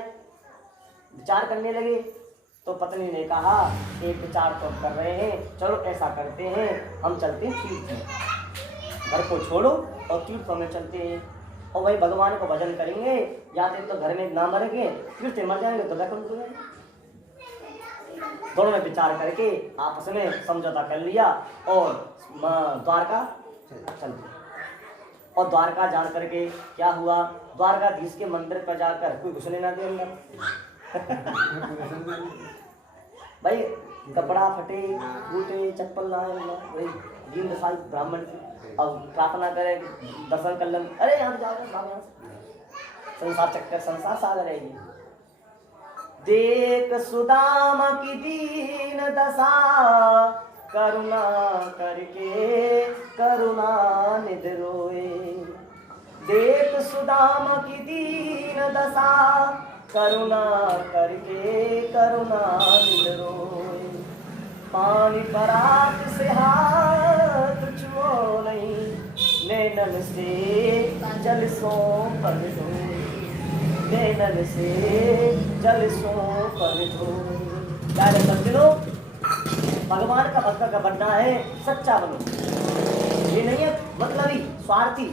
विचार करने लगे तो पत्नी ने कहा कि विचार तो कर रहे हैं, चलो ऐसा करते हैं, हम चलते हैं तीर्थ में, घर को छोड़ो और तीर्थों में चलते हैं और वही भगवान को भजन करेंगे। या तो घर में ना मरेंगे, तीर्थ मर जाएंगे तो वैकुंठ हो जाएंगे। दोनों ने विचार करके आपस में समझौता कर लिया और द्वारका चल दिया। और द्वारका जान करके क्या हुआ, द्वारकाधीश के मंदिर पर जाकर कोई घुसने ना दे अंदर। भाई कपड़ा फटे, बूटे, चप्पल ना वही दीन दशाई ब्राह्मण की। अब प्रार्थना करे, दर्शन कर लें, अरे यहाँ जाओ, संसार चक्कर, संसार सागर है ये। देख सुदामा की दीन दशा, करुणा करके करुणा निध रोए। देख सुदामा की दीन दशा, करुणा करके करुणा निध रोए। पानी परात से हाथ छुओ नहीं, नैनन से जल सो पर धोए, नैनन से जल सो पर धोए। प्यारे सज्जनों, भगवान का भक्त का बनना है सच्चा बनो, ये नहीं है मतलबी स्वार्थी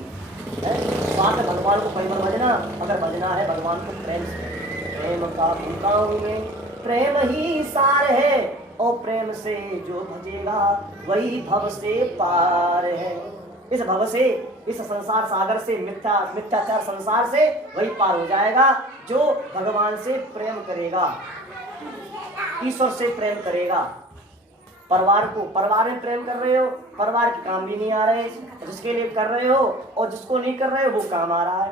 है। स्वार्थ भगवान को परिमल भजना, अगर भजना है भगवान को प्रेम से, प्रेम का भूखा हूं मैं, प्रेम ही सार है और प्रेम से जो भजेगा वही भव से पार है। इस भव से, इस संसार सागर से, मिथ्याचार संसार से वही पार हो जाएगा जो भगवान से प्रेम करेगा, ईश्वर से प्रेम करेगा। परिवार को, परिवार में प्रेम कर रहे हो, परिवार के काम भी नहीं आ रहे, जिसके लिए कर रहे हो और जिसको नहीं कर रहे हो वो काम आ रहा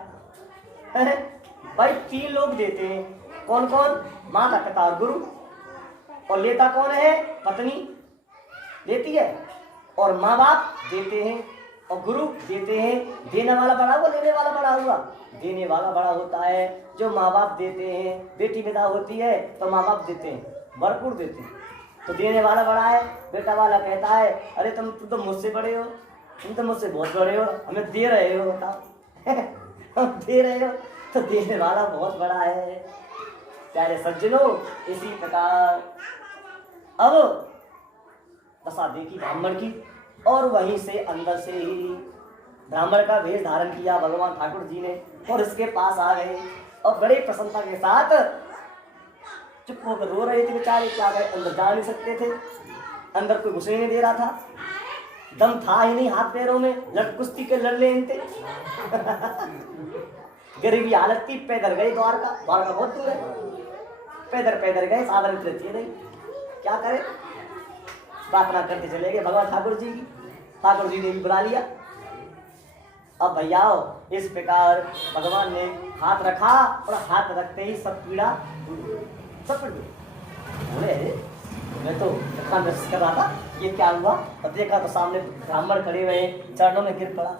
है। भाई 3 लोग देते हैं, कौन कौन, माता पिता और गुरु। और लेता कौन है, पत्नी देती है और माँ बाप देते हैं और गुरु देते हैं। देने वाला बड़ा हुआ, लेने वाला बड़ा हुआ। देने वाला बड़ा होता है जो माँ बाप देते हैं। बेटी विदा होती है तो माँ बाप देते हैं, भरपूर देते हैं, तो देने वाला बड़ा है। बेटा वाला कहता है अरे तुम तो मुझसे बड़े हो, तुम तो मुझसे बहुत बड़े हो, हमें दे रहे हो, बताओ हम दे रहे हो, तो देने वाला बहुत बड़ा है। प्यारे सज्जनों, इसी प्रकार अब दशा देखी ब्राह्मण की और वहीं से अंदर से ही ब्राह्मण का वेश धारण किया भगवान ठाकुर जी ने और इसके पास आ गए और बड़े प्रसन्नता के साथ चुप होकर रो रहे थे बेचारे। क्या गए, अंदर जा नहीं सकते थे, अंदर कोई घुसने नहीं दे रहा था, दम था ही नहीं हाथ पैरों में, लड़ कुश्ती के लड़ लेन थे। गरीबी हालत थी, पैदल गए द्वारका, द्वारका बहुत दूर है, पैदल गए, साधन रहती नहीं, क्या करें, प्रार्थना करते चले गए भगवान ठाकुर जी की। ठाकुर जी ने भी बुला लिया। अब भैया इस प्रकार भगवान ने हाथ रखा और हाथ रखते ही सब पीड़ा सब पीड़ बोले मैं तो दर्शन कर रहा था, ये क्या हुआ, और देखा तो सामने ब्राह्मण खड़े हुए, चरणों में गिर पड़ा।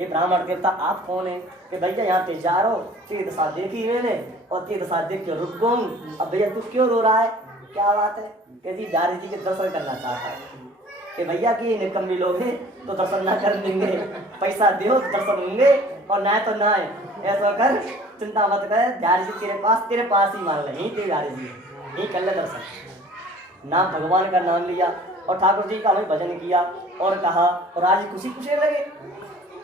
ये ब्राह्मण कहता आप कौन है, कि भैया यहाँ पे जा रहा हो, तेरी दशा देखी मैंने और तेरी दशा देख के रुक गई। अब भैया तू क्यों रो रहा है, क्या बात है, कि जी बिहारी जी के दर्शन करना चाहता है। कि भैया कि निकम्मी लोग हैं तो दर्शन ना कर देंगे, पैसा दो तो दर्शन होंगे और ना तो ना है, ऐसा कर, चिंता मत कर, बिहारी जी तेरे पास ही मान ले, यही तेरे बिहारी जी यही कर ले दर्शन। नाम भगवान का नाम लिया और ठाकुर जी का हमें भजन किया और कहा और आज खुशी खुशी लगे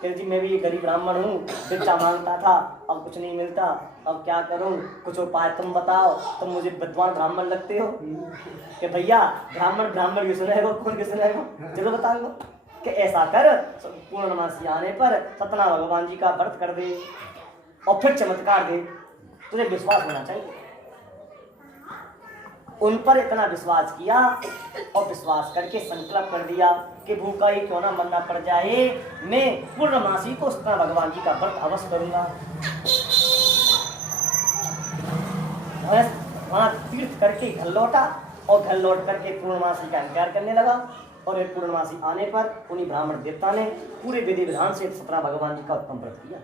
कि जी मैं भी गरीब ब्राह्मण हूँ, भिक्षा मांगता था, अब कुछ नहीं मिलता, अब क्या करूँ, कुछ उपाय तुम बताओ, तुम मुझे विद्वान ब्राह्मण लगते हो। कि भैया ब्राह्मण की सुनेगा, कौन की सुनेगा, चलो बताऊंगा। कि ऐसा कर, पूर्णमासी आने पर सतना भगवान जी का व्रत कर दे और फिर चमत्कार दे। तुझे विश्वास होना चाहिए। उन पर इतना विश्वास किया और विश्वास करके संकल्प कर दिया कि भूखा ही क्यों ना मरना पड़ जाए, मैं पूर्णमासी को सतना भगवान जी का व्रत अवश्य करूंगा। वहां तीर्थ करके घर लौटा और घर लौट करके पूर्णमासी का इंतजार करने लगा। और एक पूर्णमासी आने पर उन्हीं ब्राह्मण देवता ने पूरे विधि विधान से सतना भगवान जी का उत्तम व्रत किया।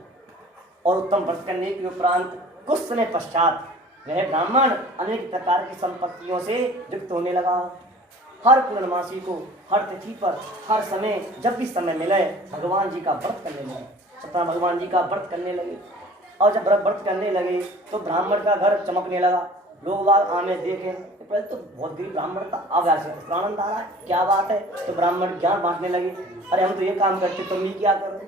और उत्तम व्रत करने के उपरांत कुछ समय पश्चात वह ब्राह्मण अनेक प्रकार की संपत्तियों से युक्त होने लगा। हर पूर्णमासी को हर तिथि पर हर समय जब भी समय मिले भगवान जी का व्रत करने लगे, सतना भगवान जी का व्रत करने लगे। और जब व्रत करने लगे तो ब्राह्मण का घर चमकने लगा। लोग बाग आने देखे तो पहले तो बहुत गरीब ब्राह्मण का आवाज है, आनंद आ रहा है, क्या बात है। तो ब्राह्मण ज्ञान बांटने लगे, अरे हम तो ये काम करते तुम भी क्या कर रहे।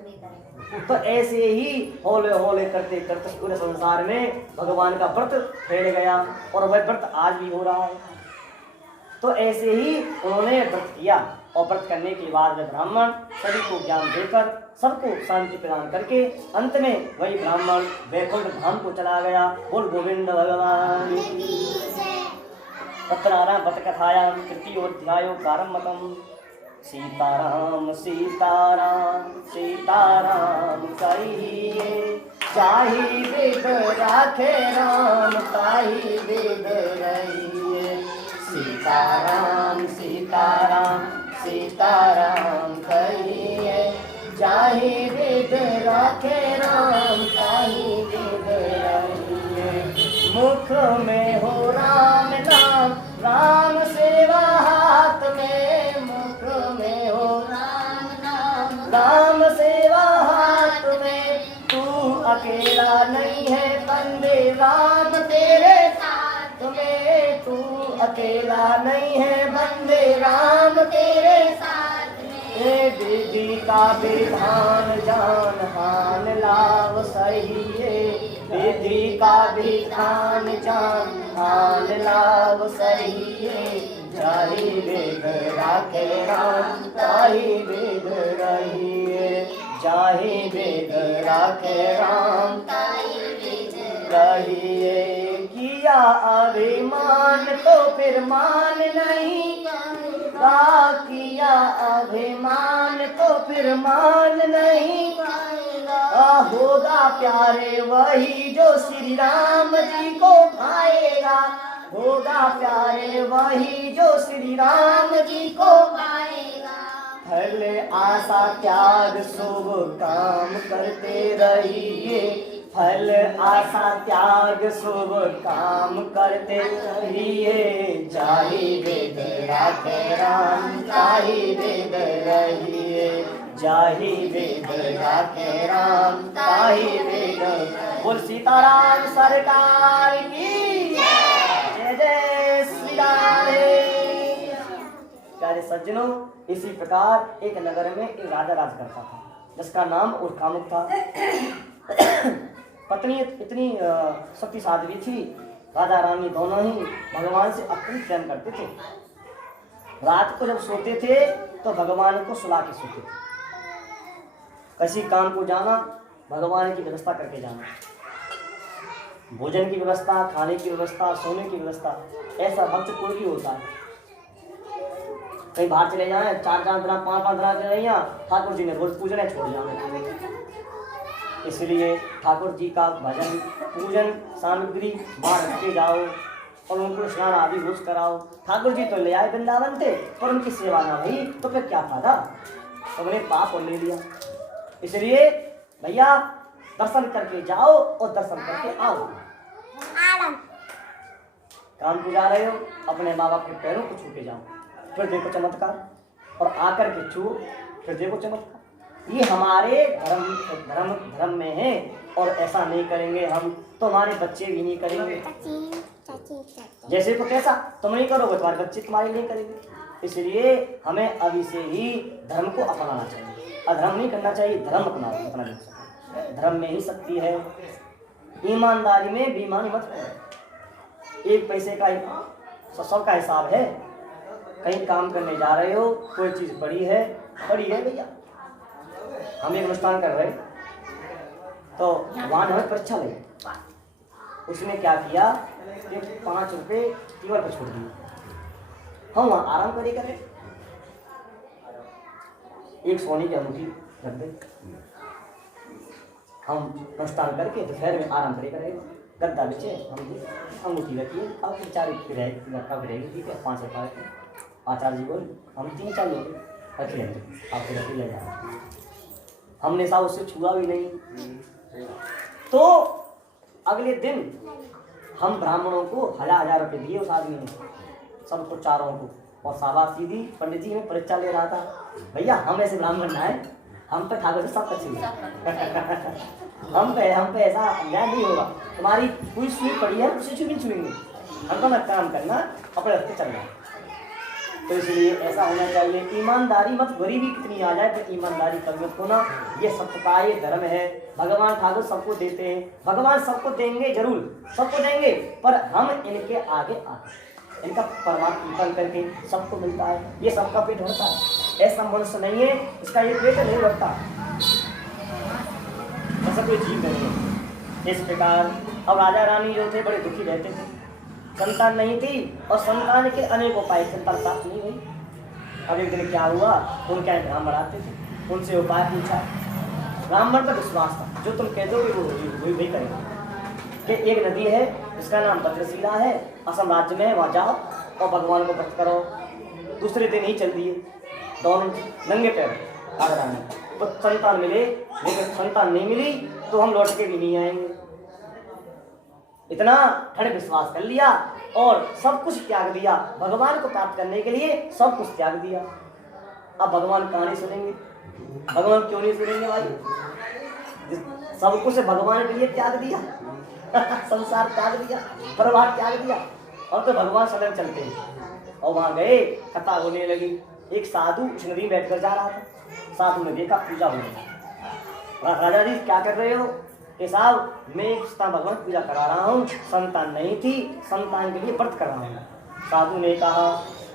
तो ऐसे ही होले होले करते करते पूरे संसार में भगवान का व्रत फैल गया और वह व्रत आज भी हो रहा है। तो ऐसे ही उन्होंने व्रत किया और व्रत करने के बाद वह ब्राह्मण सभी को ज्ञान देकर सबको शांति प्रदान करके अंत में वही ब्राह्मण वैकुंठ धाम को चला गया। बोल गोविंद भगवान। तत्राराम व्रत कथायाम तृतीयोऽध्यायो प्रारम्भतम। सीताराम सीताराम सीताराम कहिए, चाही वेद राखे राम ताही वेद रहिए। सीताराम सीताराम सीताराम कहिए, चाही वेद राखे राम ताही वेद रहिए। मुख में हो राम नाम राम सेवा हाथ में, मुख में हो राम नाम राम सेवा हाथ में। तू अकेला नहीं है बंदे राम तेरे साथ में, तू अकेला नहीं है बंदे राम तेरे साथ में। विधि का विधान जान हान लाभ सही है, विधि का विधान जान हान लाभ सही है। जाहि वेद राखे राम ताहि वेद रहिए, जाहि वेद राखे राम ताहि वेद रहिए। किया अभिमान तो फिर मान नहीं का, किया अभिमान तो फिर मान नहीं। होगा प्यारे वही जो श्री राम जी को भाएगा, होगा प्यारे वही जो श्री राम जी को भाएगा। फल आशा त्याग शुभ काम करते रहिए, फल आशा त्याग शुभ काम करते रहिए। जाहि वेद राखे राम ताहि वेद रहिए, जाहि वेद राखे राम ताहि वेद। बोल सीताराम सरकार की जय, जय श्री राम। प्यारे सज्जनों, इसी प्रकार एक नगर में एक राजा राज करता था जिसका नाम उर्कामुक था। पत्नी इतनी शक्तिशाली थी, राजा रानी दोनों ही भगवान से अत्यंत प्रेम करते थे। रात को जब सोते थे तो भगवान को सुला के सोते थे। किसी काम को जाना भगवान की व्यवस्था करके जाना, भोजन की व्यवस्था, खाने की व्यवस्था, सोने की व्यवस्था, ऐसा भक्त कोई भी होता है। कहीं बाहर चले जाए, 4-4 दिन 5-5 दिन चले जाए, ठाकुर जी ने रोज पूजन छोड़ जाए। इसलिए ठाकुर जी का भजन पूजन सामग्री बाहर रख के जाओ और उनको स्नान आदि रोज कराओ। ठाकुर जी तो ले आए वृंदावन थे पर उनकी सेवा ना हुई तो फिर क्या फायदा, उन्हें पाप और ले लिया। इसलिए भैया दर्शन करके जाओ और दर्शन करके आओ। काम को जा रहे हो अपने माँ बाप के पैरों को छू के जाओ, फिर देखो चमत्कार, और आकर के छू फिर देखो चमत्कार। ये हमारे धर्म में है और ऐसा नहीं करेंगे हम तो हमारे बच्चे भी नहीं करेंगे। जैसे तो कैसा तुम नहीं करोगे तुम्हारे बच्चे तुम्हारे नहीं करेंगे। इसलिए हमें अभी से ही धर्म को अपनाना चाहिए, अधर्म नहीं करना चाहिए, धर्म अपना धर्म में ही शक्ति है। ईमानदारी में बेईमानी मत करो। 1 पैसे का 100 का हिसाब है, कहीं काम करने जा रहे हो, कोई चीज पड़ी है भैया। हम एक अनुष्ठान कर रहे, तो वहां हमें परीक्षा लगी। उसने क्या किया कि 5 रुपए टेबल पर छोड़ दिए। हम वहां आराम करे एक सोने की अंगूठी रख दे। हम अनुष्ठान करके दोपहर में आराम करे गद्दा बिछे, हम अंगूठी रखिए, अब 4 रहेगी, ठीक है, 5 रुपये। आचार्य जी बोले हम 3-4 लोग रख लेंगे, आपको रख ले जाए। हमने साहब उससे छुआ भी नहीं। तो अगले दिन हम ब्राह्मणों को 1000 रुपये दिए उस आदमी ने, सबको चारों को, और शाबाशी दी। पंडित जी में परीक्षा ले रहा था, भैया हम ऐसे ब्राह्मण ना है, हम पे ठाकुर से सब अच्छे हम पे ऐसा अन्याय नहीं होगा। तुम्हारी कोई सुई पड़ी है उसे नहीं छुएंगे, हम तो काम करना, अपने रास्ते चलना। तो इसलिए ऐसा होना चाहिए, ईमानदारी मत, गरीबी कितनी आ जाए तो ईमानदारी कभी मत होना। ये सत्यता, ये धर्म है। भगवान ठाकुर सबको देते हैं, भगवान सबको देंगे, जरूर सबको देंगे, पर हम इनके आगे इनका परमात्मा करके सबको मिलता है, ये सबका पेट भरता है। ऐसा मनुष्य नहीं है इसका ये पेट नहीं भरता, ऐसा कोई जीव नहीं है। इस प्रकार अब राजा रानी जो थे बड़े दुखी रहते थे, संतान नहीं थी, और संतान के अनेक उपाय संतान प्राप्त नहीं हुई। अब एक दिन क्या हुआ, उनके यहाँ ब्राह्मण आते थे, उनसे उपाय पूछा। ब्राह्मण का विश्वास था, जो तुम कह दोगे वो वही करेगा। कि एक नदी है जिसका नाम भद्रशिला है, असम राज्य में, वहाँ जाओ और भगवान को व्रत करो। दूसरे दिन ही चल दिए दोनों नंगे पैर आगरा में, तो संतान मिले, लेकिन संतान नहीं मिली तो हम लौट के भी नहीं आएंगे। इतना दृढ़ विश्वास कर लिया और सब कुछ त्याग दिया, भगवान को प्राप्त करने के लिए सब कुछ त्याग दिया। अब भगवान कहानी सुनेंगे, भगवान क्यों नहीं सुनेंगे भाई? सब कुछ भगवान के लिए त्याग दिया संसार त्याग दिया, परिवार त्याग दिया, और तो भगवान सदन चलते हैं। और वहां गए, कथा होने लगी। एक साधु उस नदी में बैठकर जा रहा था, साधु ने देखा पूजा हो रही। राजा जी क्या कर रहे हो? कि साहब मैं भगवान पूजा करा रहा हूँ, संतान नहीं थी, संतान के लिए व्रत कर रहा हूँ। साधु ने कहा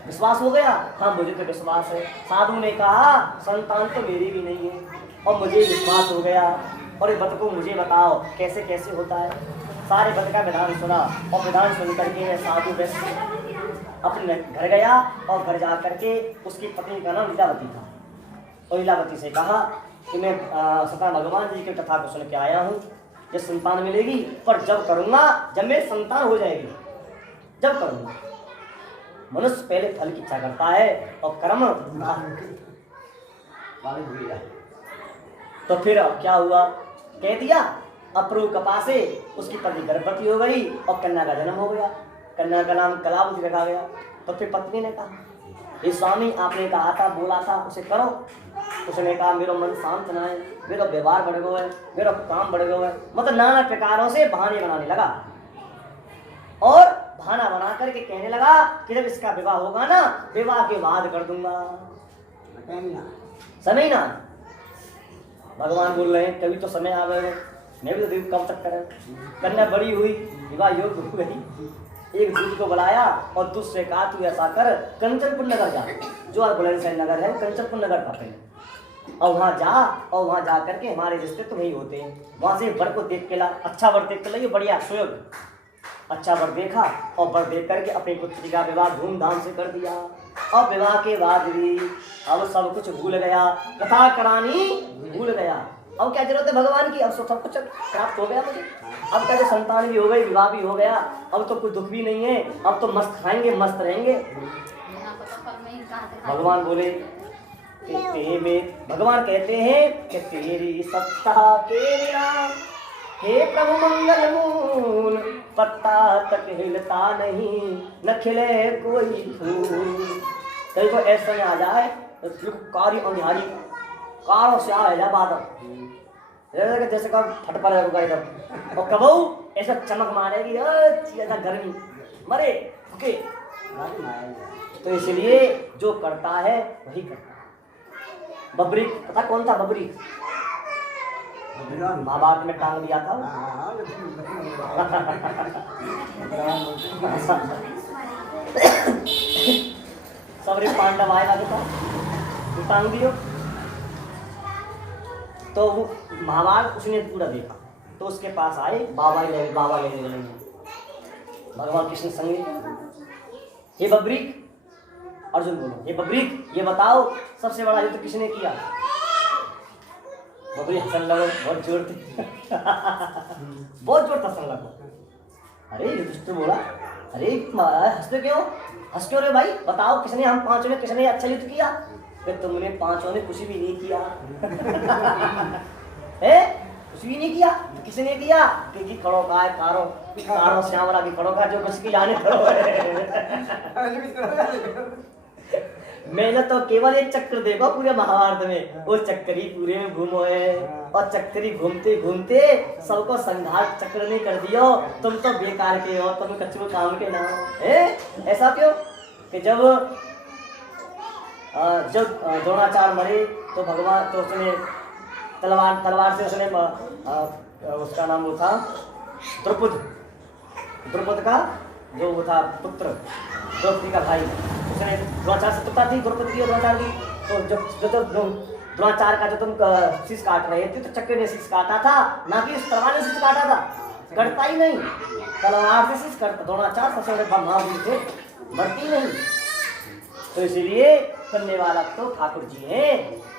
विश्वास हो गया? हाँ मुझे तो विश्वास है। साधु ने कहा संतान तो मेरी भी नहीं है और मुझे विश्वास हो गया, और ये व्रत को मुझे बताओ कैसे कैसे होता है। सारे व्रत का विधान सुना, और विधान सुन करके मैं साधु अपने घर गया, और घर जा करके उसकी पत्नी का नाम लीलावती था, और लीलावती से कहा कि मैं सता भगवान जी की कथा को सुन के आया हूँ, ये संतान मिलेगी, पर जब करूँगा जब मेरी संतान हो जाएगी, जब करूँगा। मनुष्य पहले फल की इच्छा करता है और कर्म। तो फिर क्या हुआ, कह दिया अप्रू कपा से उसकी पत्नी गर्भवती हो गई और कन्या का जन्म हो गया। कन्या का नाम कलावती रखा गया। तो फिर पत्नी ने कहा ये स्वामी आपने कहा था, बोला था उसे करो। उसने कहा मेरा मन शांत ना है, मेरा व्यवहार बढ़ गया है, मेरा काम बढ़ गया है, मतलब नाना प्रकारों से बहाने बनाने लगा, और बहाना बना करके कहने लगा कि जब इसका विवाह होगा ना, विवाह के बाद कर दूंगा, समय ना। भगवान बोल रहे हैं कभी तो समय आ गए, मैं भी तो देखू कब तक करें। कन्या बड़ी हुई, विवाह योग्य हो गई। एक दूध को बुलाया और दूसरे कहा तू ऐसा कर, कंचनपुर नगर जा, जो आज बुलंदशहर नगर है कंचनपुर नगर का है, और वहाँ जा, और वहाँ जा करके हमारे रिश्ते तो वही होते हैं। वहाँ से वर को देख के ला, अच्छा वर देख के लाइए, बढ़िया सुयोग, अच्छा वर देखा, और वर देख करके अपनी पुत्री का विवाह धूमधाम से कर दिया। और विवाह के बाद भी अब सब कुछ भूल गया, कथा करानी भूल गया। अब क्या जरूरत है भगवान की, अब सब कुछ प्राप्त हो गया मुझे। अब क्या, तो संतान भी हो गई, विवाह भी हो गया, अब तो कोई दुख भी नहीं है, अब तो मस्त खाएंगे मस्त रहेंगे। भगवान बोले भगवान कहते हैं कि तेरी सत्ता के बिना हे प्रभु मंगल मूल, पत्ता तक हिलता नहीं, न खिले कोई फूल। कहीं को ऐसा में आ जाए तो कारी अंधारी कारों से आ जाए बादल, जैसे कब फटपा रहेगा इधर, और कबू ऐसा चमक मारेगी, ऐसा गर्मी मरे फुके। तो इसलिए जो करता है वही करता है। बबरी पता कौन था? बबरी महाभारत में टांग दिया था। सबरे पांडव आएगा देखो तू टांग दियो। तो वो महाभारत उसने पूरा देखा तो उसके पास आए बाबा लेने लगे। भगवान कृष्ण संगे ये बब्रीक, अर्जुन बोलो ये बब्रीक, ये बताओ सबसे बड़ा युद्ध किसने किया? बब्रीक हंसन लगो बहुत जोर से बहुत जोर हंसन लगो। अरे युधिष्ठिर बोला अरे हंसते क्यों, हंस क्यों रे भाई, बताओ किसने, हम पांचों ने किसने अच्छा युद्ध किया? फिर तुमने पांचों ने कुछ भी नहीं किया कुछ भी नहीं किया। किसने किया? कि खड़ो का है कारो श्यामला की खड़ो का जो कुछ की जाने खड़ो मैंने तो केवल एक चक्कर देखो पूरे महाभारत में, वो चक्कर ही पूरे में घूमो है और चक्कर ही घूमते घूमते सबको संघार चक्र ने कर दियो। तुम तो बेकार के हो, तुम कच्चे काम के ना हो। ऐसा क्यों कि जब द्रोणाचार्य मरे तो भगवान तो उसने तलवार से उसने उसका नाम वो था द्रुपद का जो वो था पुत्र, द्रौपदी का भाई, उसने द्रोणाचार्य से तुता थी द्रौपदी की द्रोणाचार्य की। तो जब द्रोणाचार्य का जो तुम शीश काट रहे थे तो चक्र ने शीश काटा था, ना कि तलवार ने शीश काटा था। कटता ही नहीं, तलवार से शीश कटता। द्रोणाचार्य सबसे बड़े महावीर थे, मरती नहीं। तो इसीलिए करने वाला तो ठाकुर जी हैं,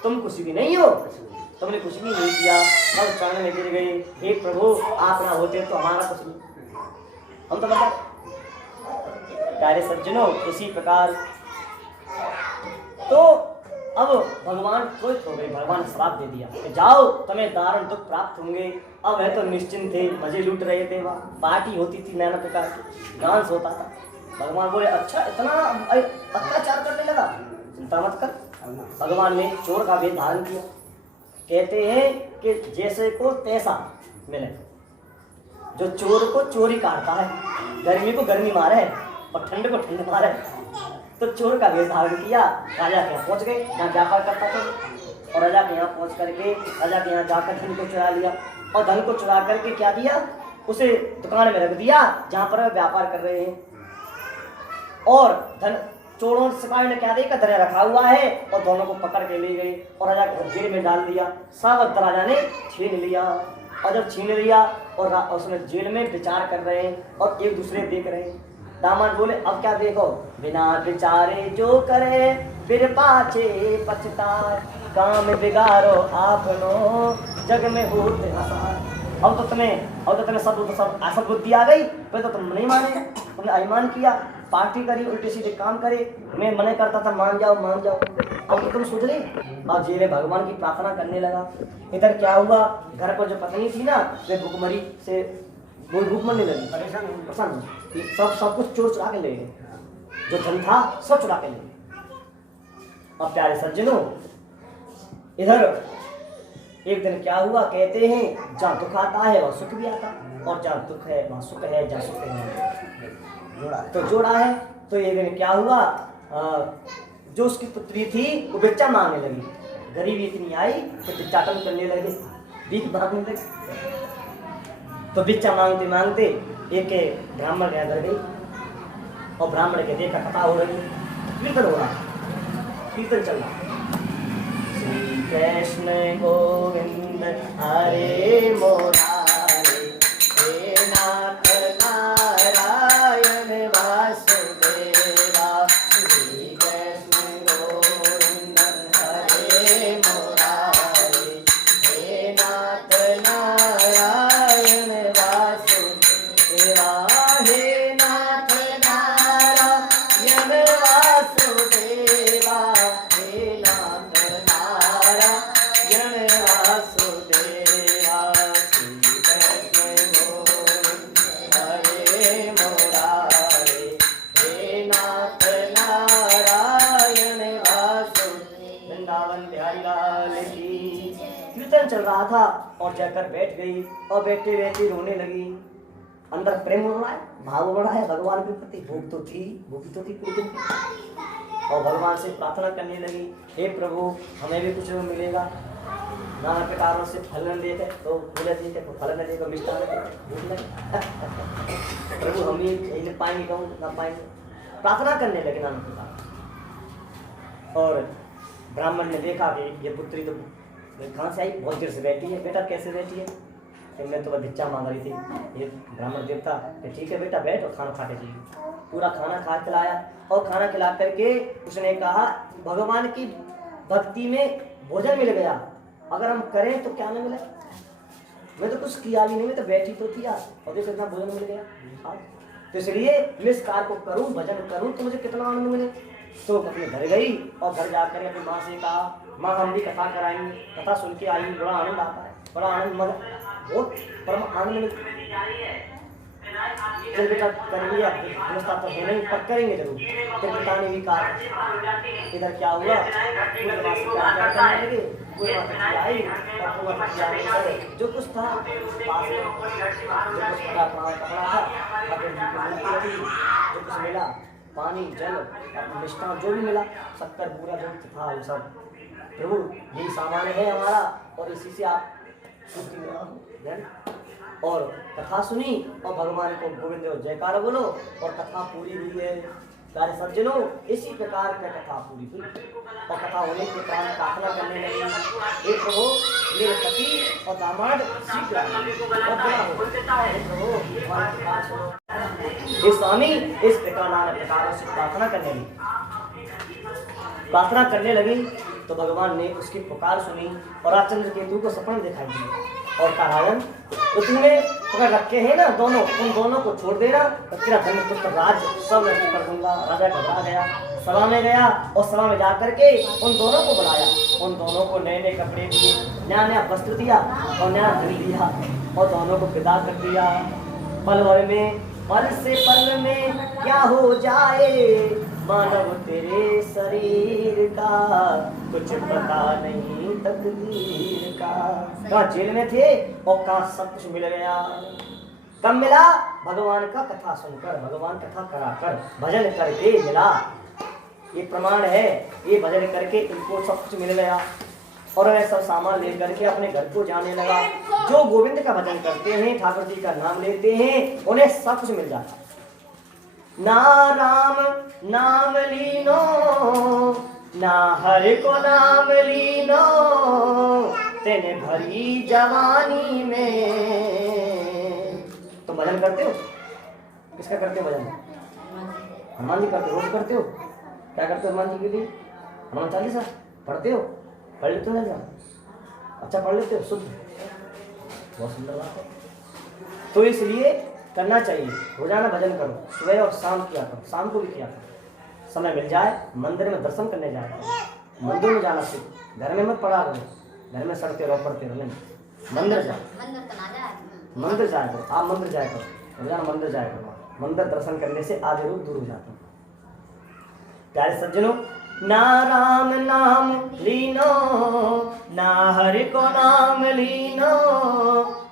तुम कुछ भी नहीं हो, तुमने कुछ भी नहीं किया। हम चरण में गिर गए, हे प्रभु आप ना होते तो हमारा कुछ नहीं, हम तो बता प्यारे सज्जनों। इसी प्रकार तो अब भगवान क्रोधित हो गए, भगवान ने श्राप दे दिया कि जाओ तुम्हें दारुण दुख प्राप्त होंगे। अब वह तो निश्चिंत थे, मजे लूट रहे थे, वहाँ पार्टी होती थी नाना प्रकार की, डांस होता था। भगवान बोले अच्छा इतना अत्याचार करने लगा, चिंता मत कर। भगवान ने चोर का वेश धारण किया। कहते हैं कि जैसे को तैसा मिले, जो चोर को चोरी काटता है, गर्मी को गर्मी मारे और ठंड को ठंड मारे, तो चोर का वेश धारण किया। राजा के यहाँ पहुँच गए जहाँ व्यापार करता था, और राजा के यहाँ पहुँच करके राजा के यहाँ जाकर धन को चुरा लिया, और धन को चुरा करके क्या दिया, उसे दुकान में रख दिया जहाँ पर व्यापार कर रहे हैं। और धन चोरों सिपाही ने क्या देखा, धन रखा हुआ है, और दोनों को पकड़ के ले गए और राजा को जेल में डाल दिया। सब राजा ने छीन लिया, और जब छीन लिया और उसने जेल में विचार कर रहे हैं और एक दूसरे देख रहे हैं। दामाद बोले अब क्या देखो, बिना विचारे जो करे फिर पाछे पछताए, काम बिगाड़ो आपनो जग में होते आसार। अब तो तुम्हें सब असल बुद्धि आ गई, फिर तो तुम नहीं माने, तुमने अभिमान किया, पार्टी करी, उल्टे सीधे काम करे। मैं मना करता था मान जाओ। अब तो तुम सुधरे। अब जेल भगवान की प्रार्थना करने लगा। इधर क्या हुआ, घर पर जो पत्नी थी ना, वे भूखमरी से भूख मरने लगी, परेशान सब कुछ चोर चुरा के ले गए, जो धन था सब चुरा के ले गए। अब प्यारे सज्जनों इधर एक दिन क्या हुआ, कहते हैं जहाँ दुख आता है वहाँ सुख भी आता, और जहाँ दुख है वहाँ सुख है, जहाँ सुख है तो जोड़ा है। तो एक दिन क्या हुआ, जो उसकी पुत्री थी वो भिक्षा मांगने लगी, गरीबी इतनी आई तो भिक्षाटन करने लगे, भीख मांगने लगे। तो भिक्षा मांगते मांगते एक ब्राह्मण के घर गई, और ब्राह्मण के देखा कथा हो रही, कीर्तन हो रहा, कीर्तन चल रहा, श्री कृष्ण गोविंद हरे मुरारे, हे नाथ नारायण वासुदेवा, श्री कृष्ण गोविंद हरे मुरारे, हे नाथ नारायण वासुदेवा, हे नाथ नारायण वासुदेवा, हे नाथ नारायण वासुदेवा, श्री कृष्ण गोविंद हरे मुरारे, हे नाथ नारायण वासुदेवा। वृंदावन बिहारी लाल की। कीर्तन चल रहा था और जाकर बैठ गई, और बैठे बैठे रोने लगी। अंदर प्रेम हो रहा है, भाव हो रहा है भगवान के प्रति, भूख तो थी पूरे दिन की। और भगवान से प्रार्थना करने लगी, हे प्रभु हमें भी कुछ मिलेगा। नाना प्रकारों से फल न देते तो फूल देते, फल न देते मिष्ठान देते, प्रभु हम ही पाएंगे कहूँ ना पाएंगे। प्रार्थना करने लगे नाना प्रकार। और ब्राह्मण ने देखा कि ये पुत्री तो कहाँ से आई, बहुत देर से बैठी है। बेटा कैसे बैठी है? तो मैं तो वह भिक्षा मांग रही थी। ये ब्राह्मण देवता कि ठीक है बेटा बैठ और खाना खा के चाहिए। पूरा खाना खा खिलाया और खाना खिला करके उसने कहा भगवान की भक्ति में भोजन मिल गया, अगर हम करें तो क्या न मिले। मैं तो कुछ किया भी नहीं, मैं तो बैठी तो थी यार, और देखो इतना भोजन मिल गया। हाँ तो इसलिए मैं इस कार्य को करूं, भजन करूं तो मुझे कितना आनंद मिले। तो अपने घर गई और घर जाकर अपनी माँ से कहा माँ हम भी कथा कराएंगे। कथा सुन के आई, बड़ा आनंद आता है, बड़ा आनंद बहुत परम आनंद मिलता है। चल बेटा कर लिया, व्यवस्था तो है नहीं पर करेंगे जरूर। फिर पिता ने भी कहा इधर क्या हुआ, आई और जो कुछ था पास में, जो कुछ कपड़ा था, जो कुछ मिला, पानी जल मिष्ठान जो भी मिला, शक्कर पूरा जो था वो सब, प्रभु यही सामान है हमारा और इसी से आप और कथा सुनी और भगवान को गोविंद जयकार बोलो और कथा पूरी हुई है। प्यारे सज्जनों, इसी प्रकार का कथा पूरी हुई और कथा होने के कारण प्रार्थना करने लगी, हे प्रभु मेरे पति और दामाद शीघ्र स्वामी। इस प्रकार नाना प्रकार से प्रार्थना करने लगी तो भगवान ने उसकी पुकार सुनी और राजचंद्र केतु को सपन दिखाई दिया और कहा राजन तो तूने पकड़ रखे हैं ना दोनों, उन दोनों को छोड़ देना तो तेरा धन पुत्र राज सब मैं कर दूंगा। राजा घबरा गया, सभा में गया और सभा में जाकर के उन दोनों को बुलाया, उन दोनों को नए नए कपड़े दिए, नया नया वस्त्र दिया और नया धन दिया और दोनों को विदा कर दिया। पल भर में, पल से पल में क्या हो जाए मानव तेरे शरीर का, कुछ पता नहीं तकदीर का। कहाँ जेल में थे और कहाँ सब कुछ मिल गया। कब मिला? भगवान का कथा सुनकर, भगवान कथा कराकर, भजन करके मिला। ये प्रमाण है, ये भजन करके इनको सब कुछ मिल गया और वह सब सामान ले करके अपने घर को जाने लगा। जो गोविंद का भजन करते हैं, ठाकुर जी का नाम लेते हैं, उन्हें सब कुछ मिल जाता है। ना राम नाम लीनो, ना हरि को नाम लीनो, तेने भरी जवानी में। तो भजन करते हो? किसका करते हो भजन? हनुमान जी करते हो? रोज करते हो? क्या करते हो हनुमान जी के लिए? हनुमान चालीसा पढ़ते हो? पढ़ लेते हो ना? अच्छा पढ़ लेते हो, शुद्ध, बहुत सुंदर बात है। तो इसलिए करना चाहिए, रोजाना भजन करो, सुबह और शाम किया करो, शाम को भी किया करो। समय मिल जाए मंदिर में दर्शन करने जाया करो, मंदिर में जाना सीखो, घर में मत पढ़ा करो, घर में सड़ते रहो पढ़ते रहो, नहीं मंदिर जाओ, मंदिर जाया करो, आप मंदिर जाया करो, रोजाना मंदिर जाया करो। मंदिर दर्शन करने से आधे रोग दूर हो जाते हैं। प्यारे सज्जनों, ना राम नाम लीनो, ना हरि को नाम लीनो,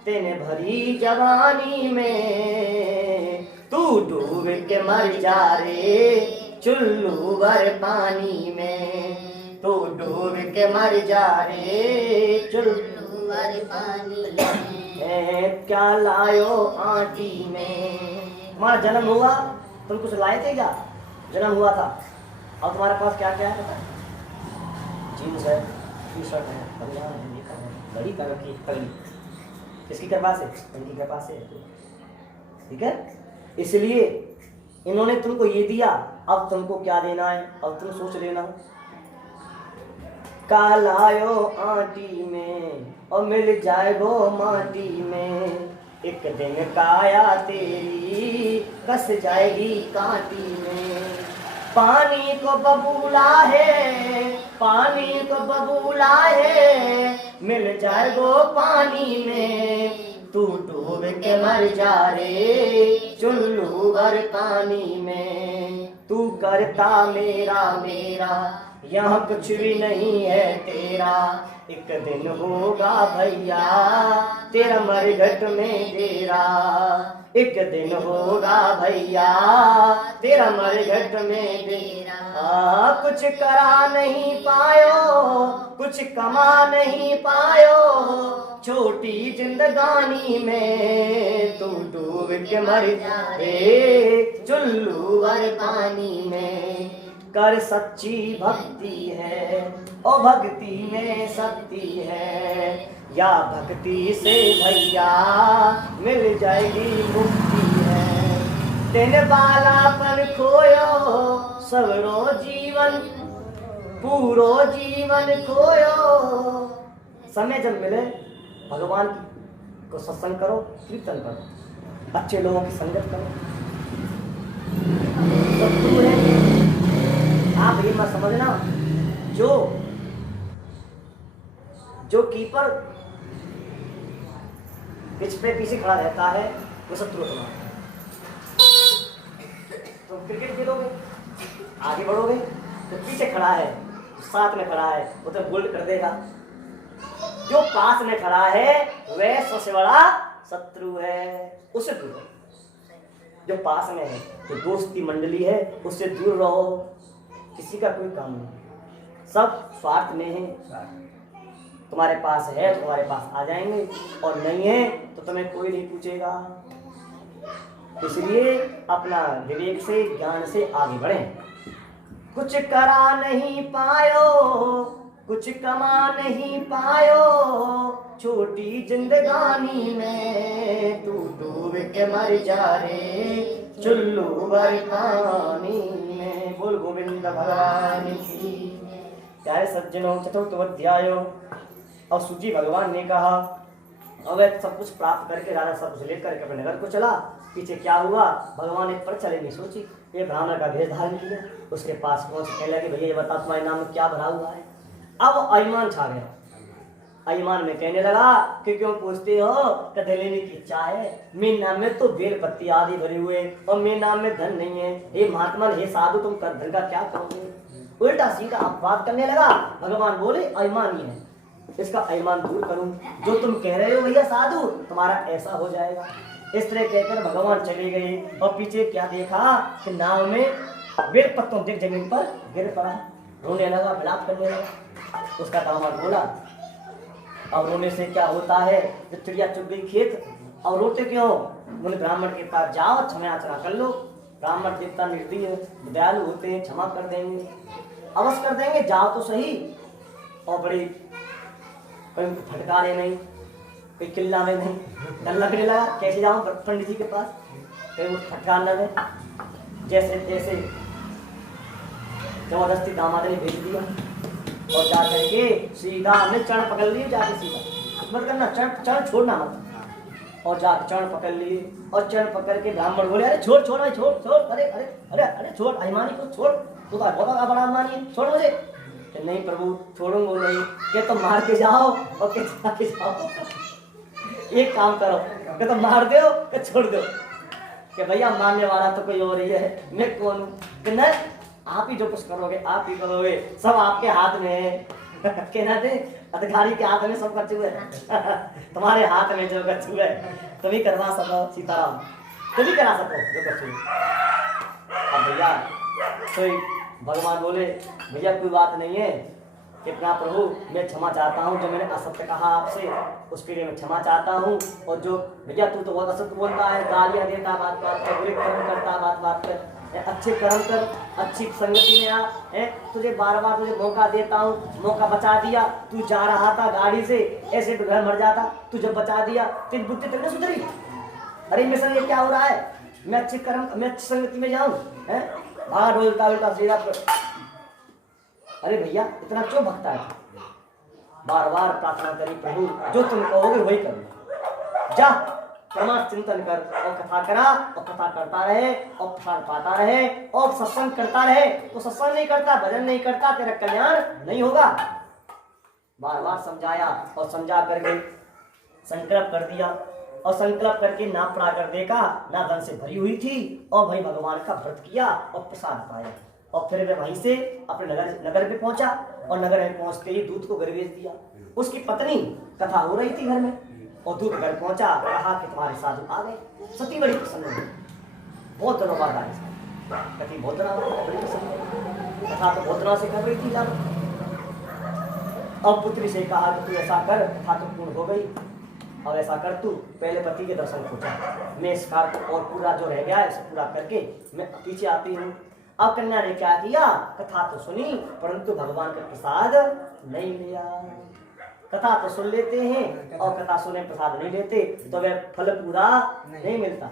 तेने भरी जवानी में, तू डूब के मर जा रे चुल्लू भर पानी में, तू डूब के मर जा रे चुल्लू भर पानी में, क्या लायो आटी में। तुम्हारा जन्म हुआ, तुम कुछ लाए थे क्या? जन्म हुआ था और तुम्हारे पास क्या क्या है? जीन्स है, टी शर्ट है, बनियान है, निकर है, घड़ी कर रखी पगड़ी, किसकी कृपा से? उनकी कृपा से। ठीक है, इसलिए इन्होंने तुमको ये दिया, अब तुमको क्या देना है अब तुम सोच लेना। कालायो आटी में और मिल जाएगो माटी में, एक दिन काया तेरी कस जाएगी काटी में। पानी को बबूला है, पानी को बबूला है, मिल जाएगो पानी में, तू डूब के मर जा रे चुल्लू भर पानी में। तू करता मेरा मेरा, यहाँ कुछ भी नहीं है तेरा, एक दिन होगा भैया तेरा मरघट में डेरा, एक दिन होगा भैया तेरा मरघट में डेरा। कुछ करा नहीं पायो, कुछ कमा नहीं पायो, छोटी जिंदगानी में, तू डूब के मर जा रे चुल्लू भर पानी में। कर सच्ची भक्ति है, ओ भक्ति में शक्ति है, या भक्ति से भैया मिल जाएगी मुक्ति है। तेने बालापन खोयो सवरो जीवन, पूरो जीवन खोयो। समय जब मिले भगवान को सत्संग करो, कीर्तन करो, अच्छे लोगों की संगत करो। शत्रु है आप ये मत समझना, जो कीपर पिच पे पीछे खड़ा रहता है वो शत्रु तुम्हारा। तुम क्रिकेट खेलोगे, आगे बढ़ोगे, तो पीछे खड़ा है, साथ में खड़ा है, वो तो गोल्ड कर देगा। जो पास में खड़ा है वह सबसे बड़ा शत्रु है, उससे दूर रहो। जो पास में है, जो दोस्ती मंडली है, उससे दूर रहो। किसी का कोई काम नहीं, सब स्वार्थ में है। तुम्हारे पास है, तुम्हारे पास आ जाएंगे, और नहीं है तो तुम्हें कोई नहीं पूछेगा। इसलिए अपना विवेक से, ज्ञान से आगे बढ़ें। कुछ करा नहीं पायो, कुछ कमा नहीं पायो, छोटी जिंदगानी में तू डूब के मर जा रे चुल्लू भर पानी में। बोल गोविंद भगवान की। प्यारे सज्जनों, चतुर्थ अध्याय। और सूजी भगवान ने कहा, अब वह सब कुछ प्राप्त करके राजा सब कुछ लेकर के अपने नगर को चला। पीछे क्या हुआ भगवान ने पर चले नहीं सोची। ये ब्राह्मण का भेष धारण किया, उसके पास पहुंच कहने लगे, भैया ये बता तुम्हारे नाम में क्या भरा हुआ है। अब अईमान छा गया। अईमान में कहने लगा कि क्यों पूछते हो, कदे लेने की इच्छा है। मेरे नाम में तो बेल पत्ती आदि भरे हुए, और मेरे नाम में धन नहीं है। हे महात्मा, हे साधु, तुम कर धन का क्या करोगे। उल्टा सीधा अपवाद करने लगा। भगवान बोले अईमान ही है, इसका अईमान दूर करूं। जो तुम कह रहे हो भैया साधु, तुम्हारा ऐसा हो जाएगा। इस तरह कहकर भगवान चले गए। और पीछे क्या देखा कि नाव में बेल पत्तों देख जमीन पर गिर पड़ा, रोने लगा, विलाप करने लगा। उसका दामाद बोला, अब रोने से क्या होता है, जब चिड़िया चुग गई खेत। और रोते क्यों? बोले ब्राह्मण के पास जाओ, क्षमा कर लो। ब्राह्मण देवता निर्दयी दयालु होते हैं, क्षमा कर देंगे, अवश्य कर देंगे, जाओ तो सही। और बड़ी कोई फटकारे नहीं, कोई किल्ला में नहीं, डर लगने लगा कैसे जाऊं पंडित जी के पास, कहीं वो फटकारना में। जैसे जैसे जबरदस्ती दामाद ने भेज दिया, और जा करके सीधा हमने चरण पकड़ लिए, जाके सीधा मत करना, चरण छोड़ना मत। और जाके चरण पकड़ लिए, और चरण पकड़ के ब्राह्मण बोले, अरे छोड़ छोड़ भाई, छोड़ छोड़, अरे अरे अरे अरे छोड़, अभिमानी को छोड़, तू तो बहुत बड़ा अभिमानी है, छोड़ मुझे। कि नहीं प्रभु छोड़ूंगा नहीं, कि तुम मार के जाओ और के जाके जाओ। एक काम करो, कि तुम मार दो कि छोड़ दो। कि भैया मारने वाला तो कोई और ही है, मैं कौन हूँ। कि नहीं, आप ही जो कुछ करोगे आप ही करोगे, सब आपके हाथ में है। कहना दे अधिकारी के हाथ में सब कच्चू है। तुम्हारे हाथ में जो कच्चू है तुम ही करवा सको, सीताराम तुम ही करा सको जो कच्चू। अब भैया तो भगवान बोले, भैया कोई बात नहीं है, कितना प्रभु मैं क्षमा चाहता हूँ, जो मैंने असत्य कहा आपसे उसके लिए मैं क्षमा चाहता हूँ। और जो भैया तू तो बहुत असत्य बोलता है, गालियाँ देता बात बात पर, बुरे कर्म करता बात बात पर, अच्छे कर्म कर, अच्छी संगति में आ है। तुझे बार बार तुझे मौका देता हूँ, मौका बचा दिया। तू जा रहा था गाड़ी से, ऐसे तो घर मर जाता, तू जब बचा दिया तेरी बुद्धि तक नहीं सुधरी। अरे मेरे संग ये क्या हो रहा है, मैं अच्छे कर्म, मैं अच्छी संगति में जाऊँ है, भागा ढोलता उल्टा सीधा। अरे भैया इतना क्यों भगता है। बार बार प्रार्थना करी, प्रभु जो तुम कहोगे वही करूँ। जा परमार्थ चिंतन कर, और कथा करा, और कथा करता रहे, और प्रसाद पाता रहे, और सत्संग करता रहे। तो सत्संग नहीं करता, भजन नहीं करता, तेरा कल्याण नहीं होगा। बार बार समझाया, और समझा करके संकल्प कर दिया। और संकल्प करके ना पड़ा कर देखा, ना धन से भरी हुई थी, और भाई भगवान का व्रत किया और प्रसाद पाया। और फिर वे वहीं से अपने नगर पे पहुंचा, और नगर में पहुंचते ही दूत को घर भेज दिया। उसकी पत्नी कथा हो रही थी घर में, और दूत घर पहुंचा, कहा कि तुम्हारे साधु आ गए। सती बड़ी प्रसन्न हुई, बहुत दिनों बाद आए। कथी बहुत दिनों बड़ी प्रसन्न, कथा तो बहुत दिनों से कर रही थी लाल। अब पुत्री से कहा कि तू ऐसा कर, कथा तो पूर्ण हो गई, अब ऐसा कर तू पहले पति के दर्शन को जा, मैं इस कार्य और पूरा जो रह गया है इसे पूरा करके मैं पीछे आती हूँ। अब कन्या ने क्या किया, कथा तो सुनी परंतु भगवान का प्रसाद नहीं लिया। कथा तो सुन लेते हैं और कथा सुने प्रसाद नहीं लेते तो वह फल पूरा नहीं मिलता।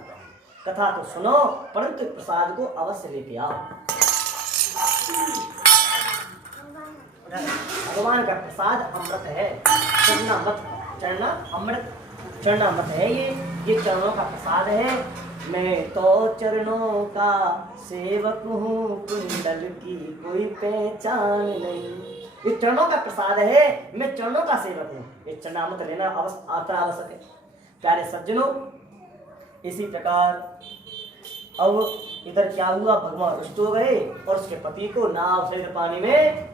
कथा तो सुनो परंतु प्रसाद को अवश्य लेके आओ। भगवान का प्रसाद अमृत है, चरणामृत है। ये चरणों का प्रसाद है। मैं तो चरणों का सेवक हूँ, कुंडल की कोई पहचान नहीं। ये चरणों का प्रसाद है, मैं चरणों का सेवक हूँ। ये चरणामृत लेना आवश्यक है। प्यारे सज्जनों, इसी प्रकार अब इधर क्या हुआ, भगवान रुष्ट हो गए और उसके पति को नाव से पानी में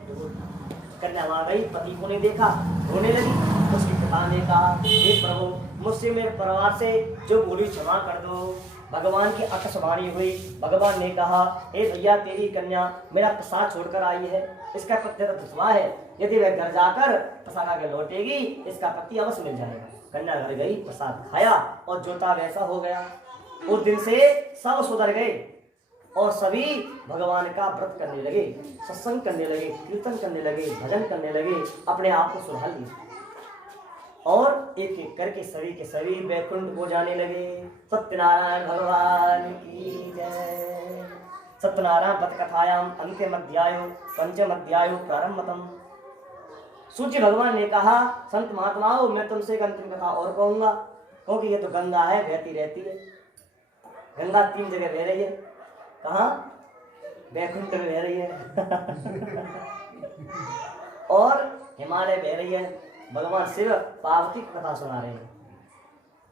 कन्या वहां गई, पति को नहीं देखा, रोने लगी। उसके पिता ने कहा, हे प्रभु, मुझसे मेरे परिवार से जो बोली क्षमा कर दो। भगवान की आकाशवाणी हुई। भगवान ने कहा, हे भैया, तेरी कन्या मेरा प्रसाद छोड़कर आई है, इसका पति दुश्वा है। यदि वह घर जाकर प्रसाद आगे लौटेगी, इसका पति अवश्य मिल जाएगा। कन्या घर गई, प्रसाद खाया और जोता वैसा हो गया। उस दिन से सब सुधर गए और सभी भगवान का व्रत करने लगे, सत्संग करने लगे, कीर्तन करने लगे, भजन करने लगे, अपने आप को सुधार लिया और एक एक करके सभी के सभी वैकुंठ को जाने लगे। सत्यनारायण भगवान की जय। सत्यनारायण व्रत कथायाम अंतिम अध्यायो पंचम अध्यायो प्रारंभतम। सूर्य भगवान ने कहा, संत महात्माओं, मैं तुमसे एक अंतिम कथा और कहूंगा, क्योंकि ये तो गंगा है, बहती रहती है। गंगा 3 जगह बह रही है। कहाँ? वैकुंठ में बह रही है और हिमालय बह रही है। भगवान शिव पार्वती को कथा सुना रहे हैं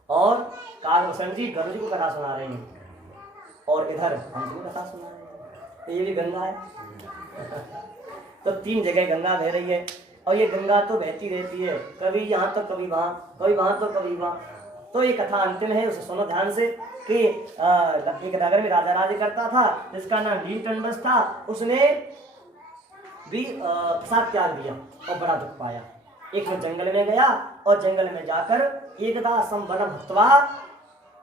और कालभूषण जी गरुड़ को कथा सुना रहे हैं और इधर हमको कथा सुना रहे हैं। तो ये भी गंगा है। तो 3 जगह गंगा बह रही है और ये गंगा तो बहती रहती है, कभी यहाँ तो कभी वहाँ, कभी वहाँ तो कभी वहाँ। तो ये कथा अंतिम है, उसे सुनो ध्यान से कि एक नगर में राजा राज्य करता था जिसका नाम नीलकंठ था। उसने भी प्रसाद त्याग दिया और बड़ा दुख पाया। एक दिन जंगल में गया और जंगल में जाकर एकदा संवरण भक्तवा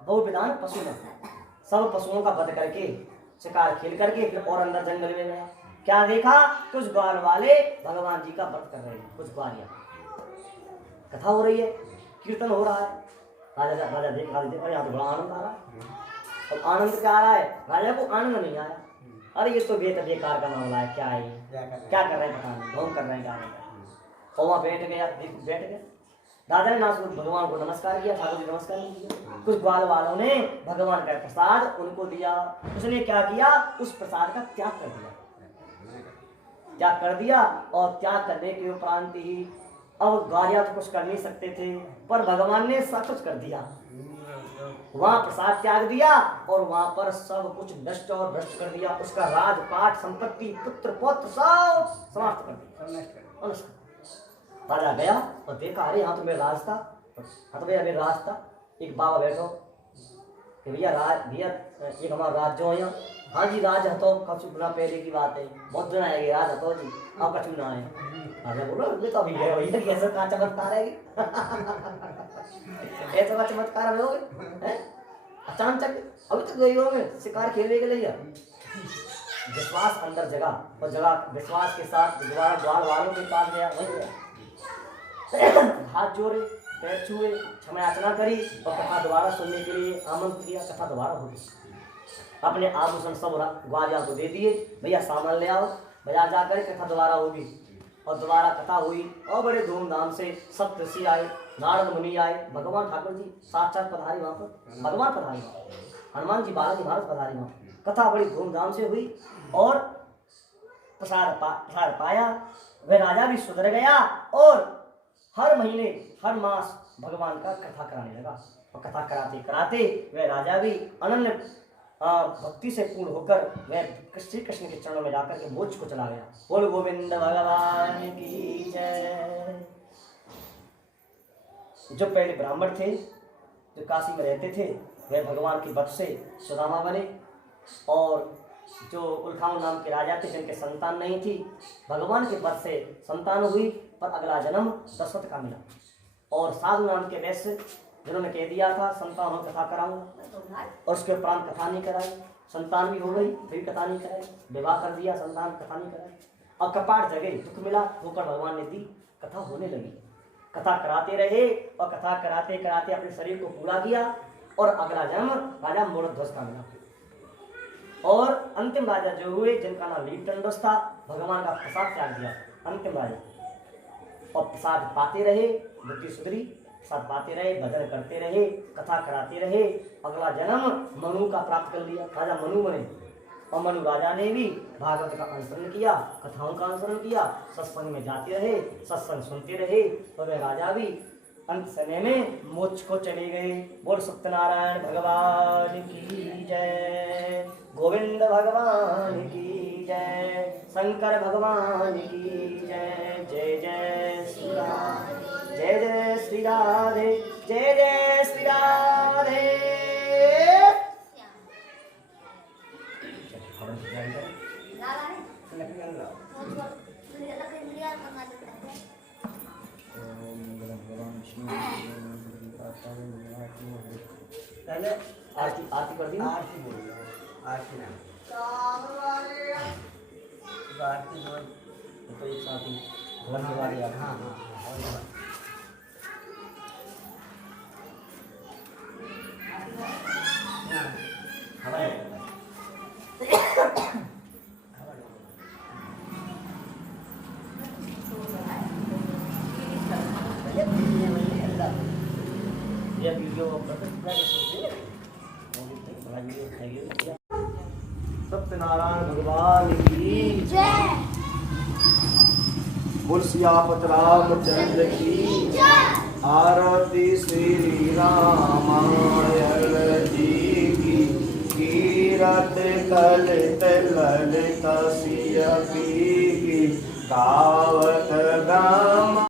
बहुविधान पशु न, सब पशुओं का वध करके शिकार खेल करके फिर और अंदर जंगल में गया। क्या देखा? कुछ ग्वाल वाले भगवान जी का व्रत कर रहे हैं, कुछ ग्वालिया। कथा हो रही है, कीर्तन हो रहा है। राजा देख यहाँ तो बड़ा आनंद आ रहा है। अब आनंद क्या आ रहा है? राजा को आनंद नहीं आया। अरे ये तो बेकार का मामला है, क्या है, क्या कर रहे हैं पता नहीं, ढोंग कर रहे हैं, क्या नहीं। और वहाँ बैठ गया। राजा ने ना भगवान को नमस्कार किया, ठाकुर जी नमस्कार नहीं किया। कुछ ग्वाल वालों ने भगवान का प्रसाद उनको दिया। उसने क्या किया? उस प्रसाद का त्याग कर दिया और त्याग करने के उपरांत ही अब ग्वालिया तो कुछ कर नहीं सकते थे, पर भगवान ने सब कुछ कर दिया। वहां प्रसाद त्याग दिया और वहां पर सब कुछ नष्ट और भ्रष्ट कर दिया। उसका राजपाट, संपत्ति, पुत्र पौत्र सब समाप्त कर दिया। राजा गया और देखा, अरे यहाँ तो मेरा राज था, मेरा राज था। एक बाबा बैठो कि भैया एक हमारा राज जो है। हाँ जी, राज हतो कछु गुना पहले की बात है, बहुत दिन आएगी राज हतो जी, अब कछु ना है। राजा बोलो, ये तो अभी है भैया, कैसे का चमत्कार है ऐसा का चमत्कार हमें हो गए अचानक, अभी तक गई हो में शिकार खेलने के लिए। विश्वास अंदर जगह और जगह विश्वास के साथ दोबारा ग्वाल वालों के पास गया, वही गया, हाथ जोड़े, पैर छुए, क्षमा याचना करी और कथा दोबारा सुनने के लिए आमंत्रित किया। कथा दोबारा होगी। अपने आभूषण सब ग्वालिया को दे दिए, भैया सामान ले आओ, बाजार जाकर कथा दोबारा होगी। और दोबारा कथा हुई और बड़े धूमधाम से सब ऋषि आए, नारद मुनि आए, भगवान ठाकुर जी साक्षात पधारे वहाँ पर, भगवान पधारे, हनुमान जी बालाजी महाराज पधारे वहाँ। कथा बड़ी धूमधाम से हुई और प्रसाद पाया। वह राजा भी सुधर गया और हर महीने हर मास भगवान का कथा कराने लगा। और कथा कराते कराते वह राजा भी अनन्य भक्ति से पूर्ण होकर वह श्री कृष्ण के चरणों में जाकर के मोक्ष को चला गया। बोल गोविंद भगवान की जय। जो पहले ब्राह्मण थे, जो काशी में रहते थे, वह भगवान की वध से सुदामा बने। और जो उल्खाऊ नाम के राजा थे, जिनके संतान नहीं थी, भगवान के वध से संतान हुई, पर अगला जन्म दशरथ का मिला। और साधु नाम के वैश्य, जिन्होंने कह दिया था संतान हो कथा कराऊंगा, और उसके उपरांत कथा नहीं कराई। संतान भी हो गई, फिर कथा नहीं कराई, विवाह कर दिया, संतान कथा नहीं कराई, और कपाट जगे, दुख मिला, होकर भगवान ने दी, कथा होने लगी। कथा कराते रहे और कथा कराते कराते अपने शरीर को पूरा किया और अगला जन्म राजा मूढ़ध्वज का मिला। और अंतिम राजा जो हुए जिनका नाम नीलकंठ था, भगवान का प्रसाद त्याग दिया, अंतिम राजा। और प्रसाद पाते रहे, बुद्धि सुधरी, प्रसाद पाते रहे, भजन करते रहे, कथा कराते रहे, अगला जन्म मनु का प्राप्त कर लिया, राजा मनु बने। और मनु राजा ने भी भागवत का अनुसरण किया, कथाओं का अनुसरण किया, सत्संग में जाते रहे, सत्संग सुनते रहे, और वे राजा भी अंत समय में मोक्ष को चले गए। बोल सत्यनारायण भगवान की जय, गोविंद भगवान की जय, शंकर भगवान की जय। जय जय श्री राधे, जय जय श्री राधे, जय जय श्री राधे। पहले आरती आरती कर दी ना? आरती बोलो, आरती ना आरती बोल तो एक साथ ही भवन के बाद यार। हाँ हाँ ये वीडियो सत्यनारायण भगवान की जय। बोल सियापत रामचंद्र की आरती श्री रामायण जी की कीरत कलित ललित सिया की गावत गाम